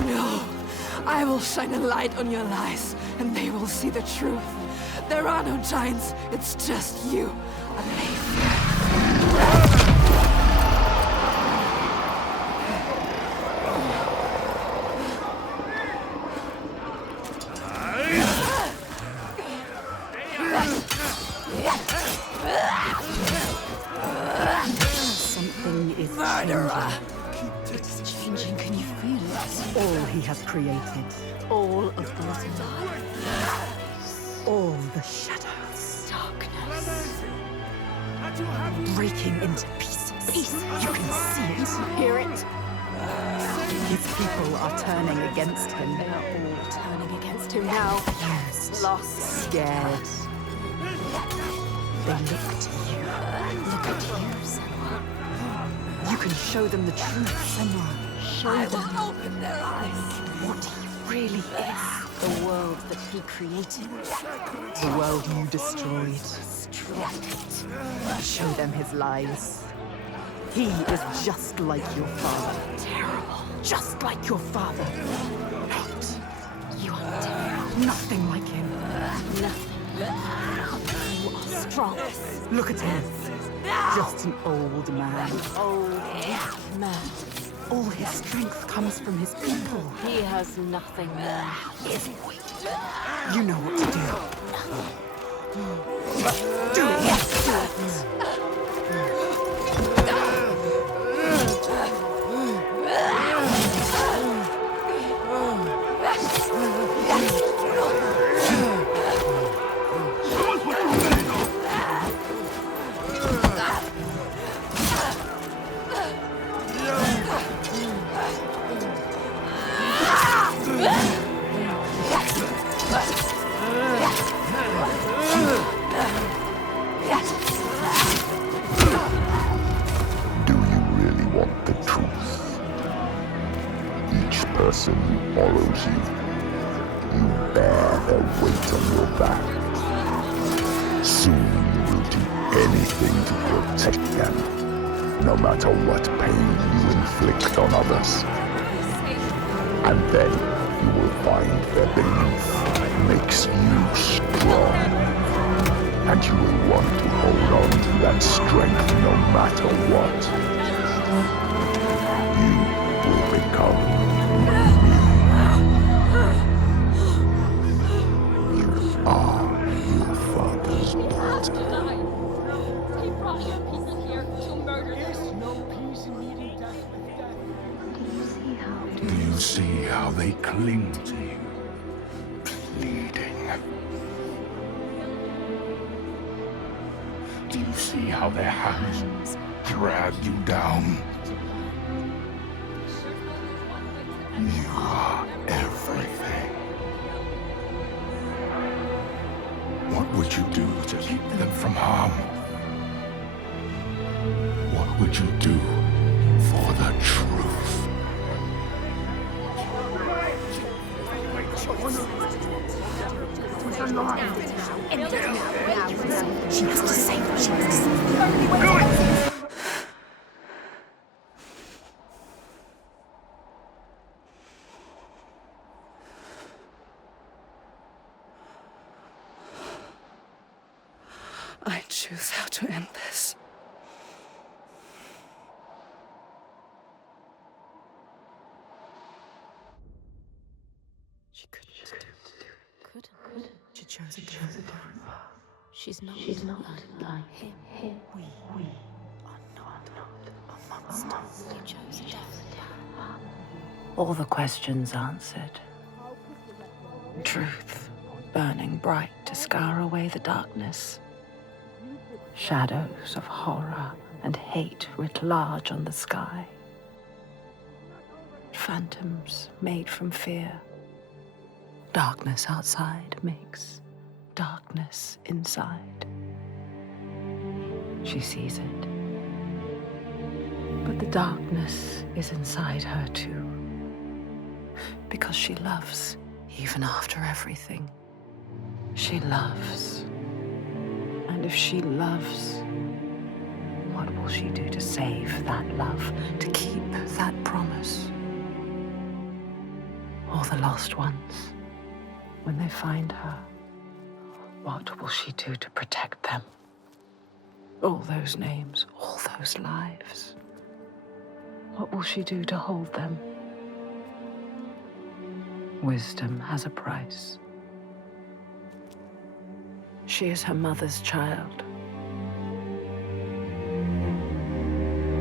No! I will shine a light on your lies, and they will see the truth. There are no giants, it's just you. Something is changing. It's changing. Can you feel it? All he has created. All of those lives. All the shadows. Darkness. Breaking into pieces. You can see it. Hear it. His people are turning against him. They are all turning against him now. Confused. Lost. Scared. They look to you. Look at you, Senua. You can show them the truth, Senua. Show them Open their eyes. What he really is. the world that he created. The world you destroyed. Show them his lies. He is just like your father. Terrible. Just like your father. Not. You are terrible. Nothing like him. Nothing. You are strong. Look at him. Just an old man. Old man. All his strength comes from his people. He has nothing more. You know what to do. Do it. Do it. Do you really want the truth? Each person who follows you, you bear their weight on your back. Soon you will do anything to protect them, no matter what pain you inflict on others. And then you will find their belief makes you strong. And you will want to hold on to that strength no matter what. see how they cling to you, pleading? Do you see how their hands drag you down? You are everything. What would you do to keep them from harm? What would you do for the truth? She has to save her. She has to save her. I choose how to end this. She couldn't. She chose a different path. She's not like him. We are not a monster. You chose a different path. All the questions answered. Truth burning bright to scour away the darkness. Shadows of horror and hate writ large on the sky. Phantoms made from fear. Darkness outside makes darkness inside. She sees it. But the darkness is inside her too. Because she loves, even after everything. She loves. And if she loves, what will she do to save that love, to keep that promise? All the lost ones, when they find her, what will she do to protect them? All those names, all those lives. What will she do to hold them? Wisdom has a price. She is her mother's child.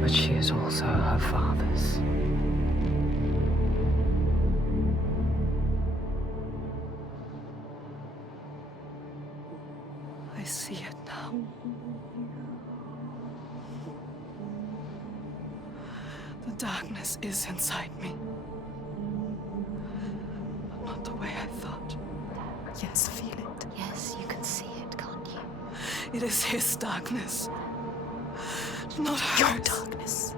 But she is also her father's. I see it now. The darkness is inside me. But not the way I thought. Yes, feel it. Yes, you can see it, can't you? It is his darkness. Not hers. Your darkness.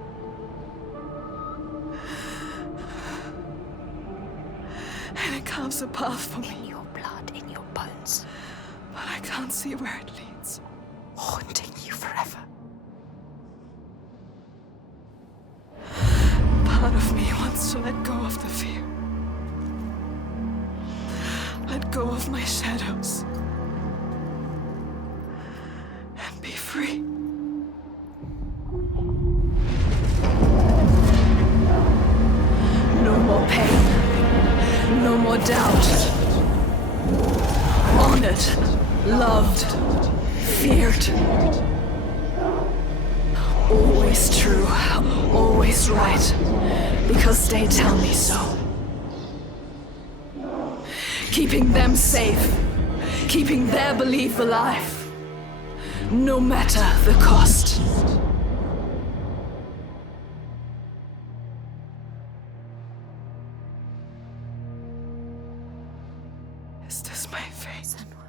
And it carves a path for me. In your blood, in your bones. But I can't see where it leads. Haunting you forever. Part of me wants to let go of the fear. Let go of my shadows. And be free. No more pain. No more doubt. Honored. Loved. Feared. Always true. Always right. Because they tell me so. Keeping them safe. Keeping their belief alive. No matter the cost. Is this my fate? Senua.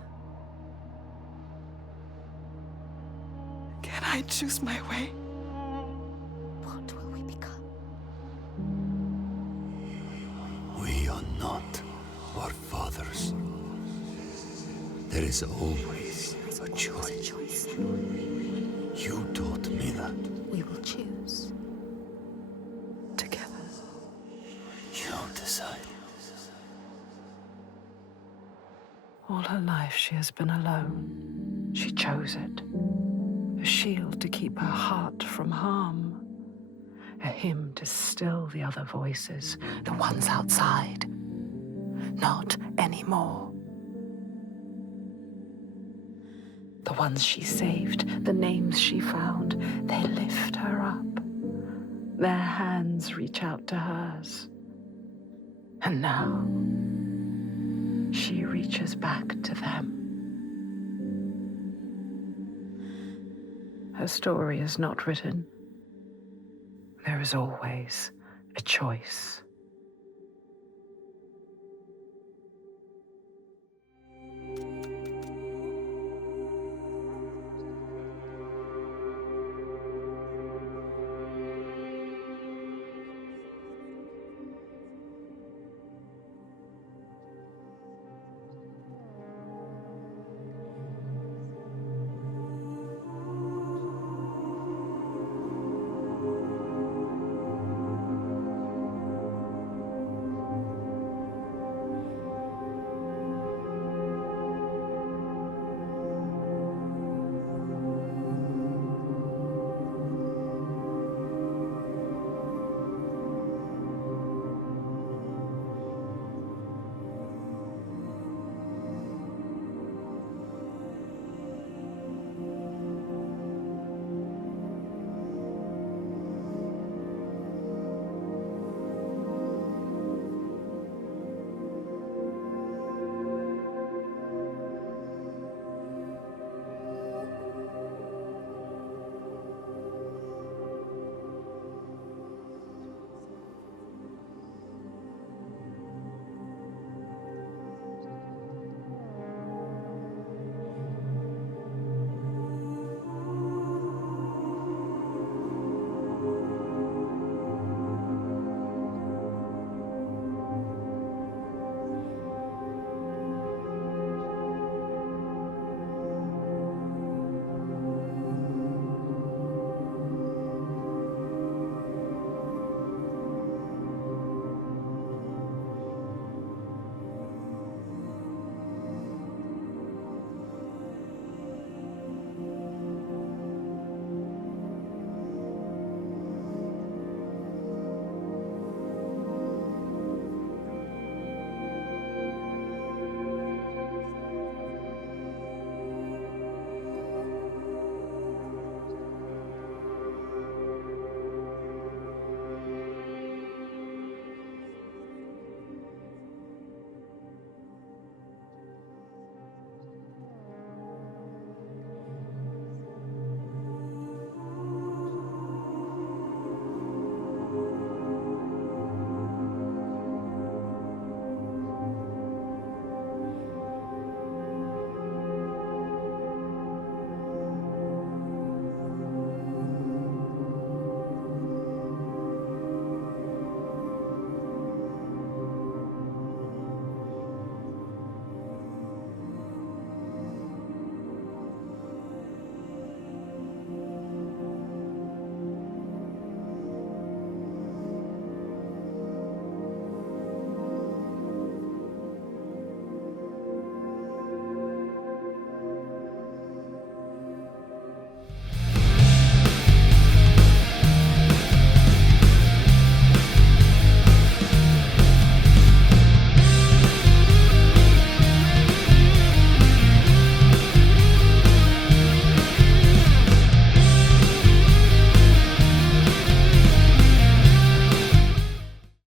Can I choose my way? What will we become? We are not our fathers. There is always a choice. You taught me that. We will choose. Together. You decide. All her life she has been alone. She chose it. A shield to keep her heart from harm. A hymn to still the other voices, the ones outside. Not anymore. The ones she saved, the names she found, they lift her up. Their hands reach out to hers. And now, she reaches back to them. Her story is not written. There is always a choice.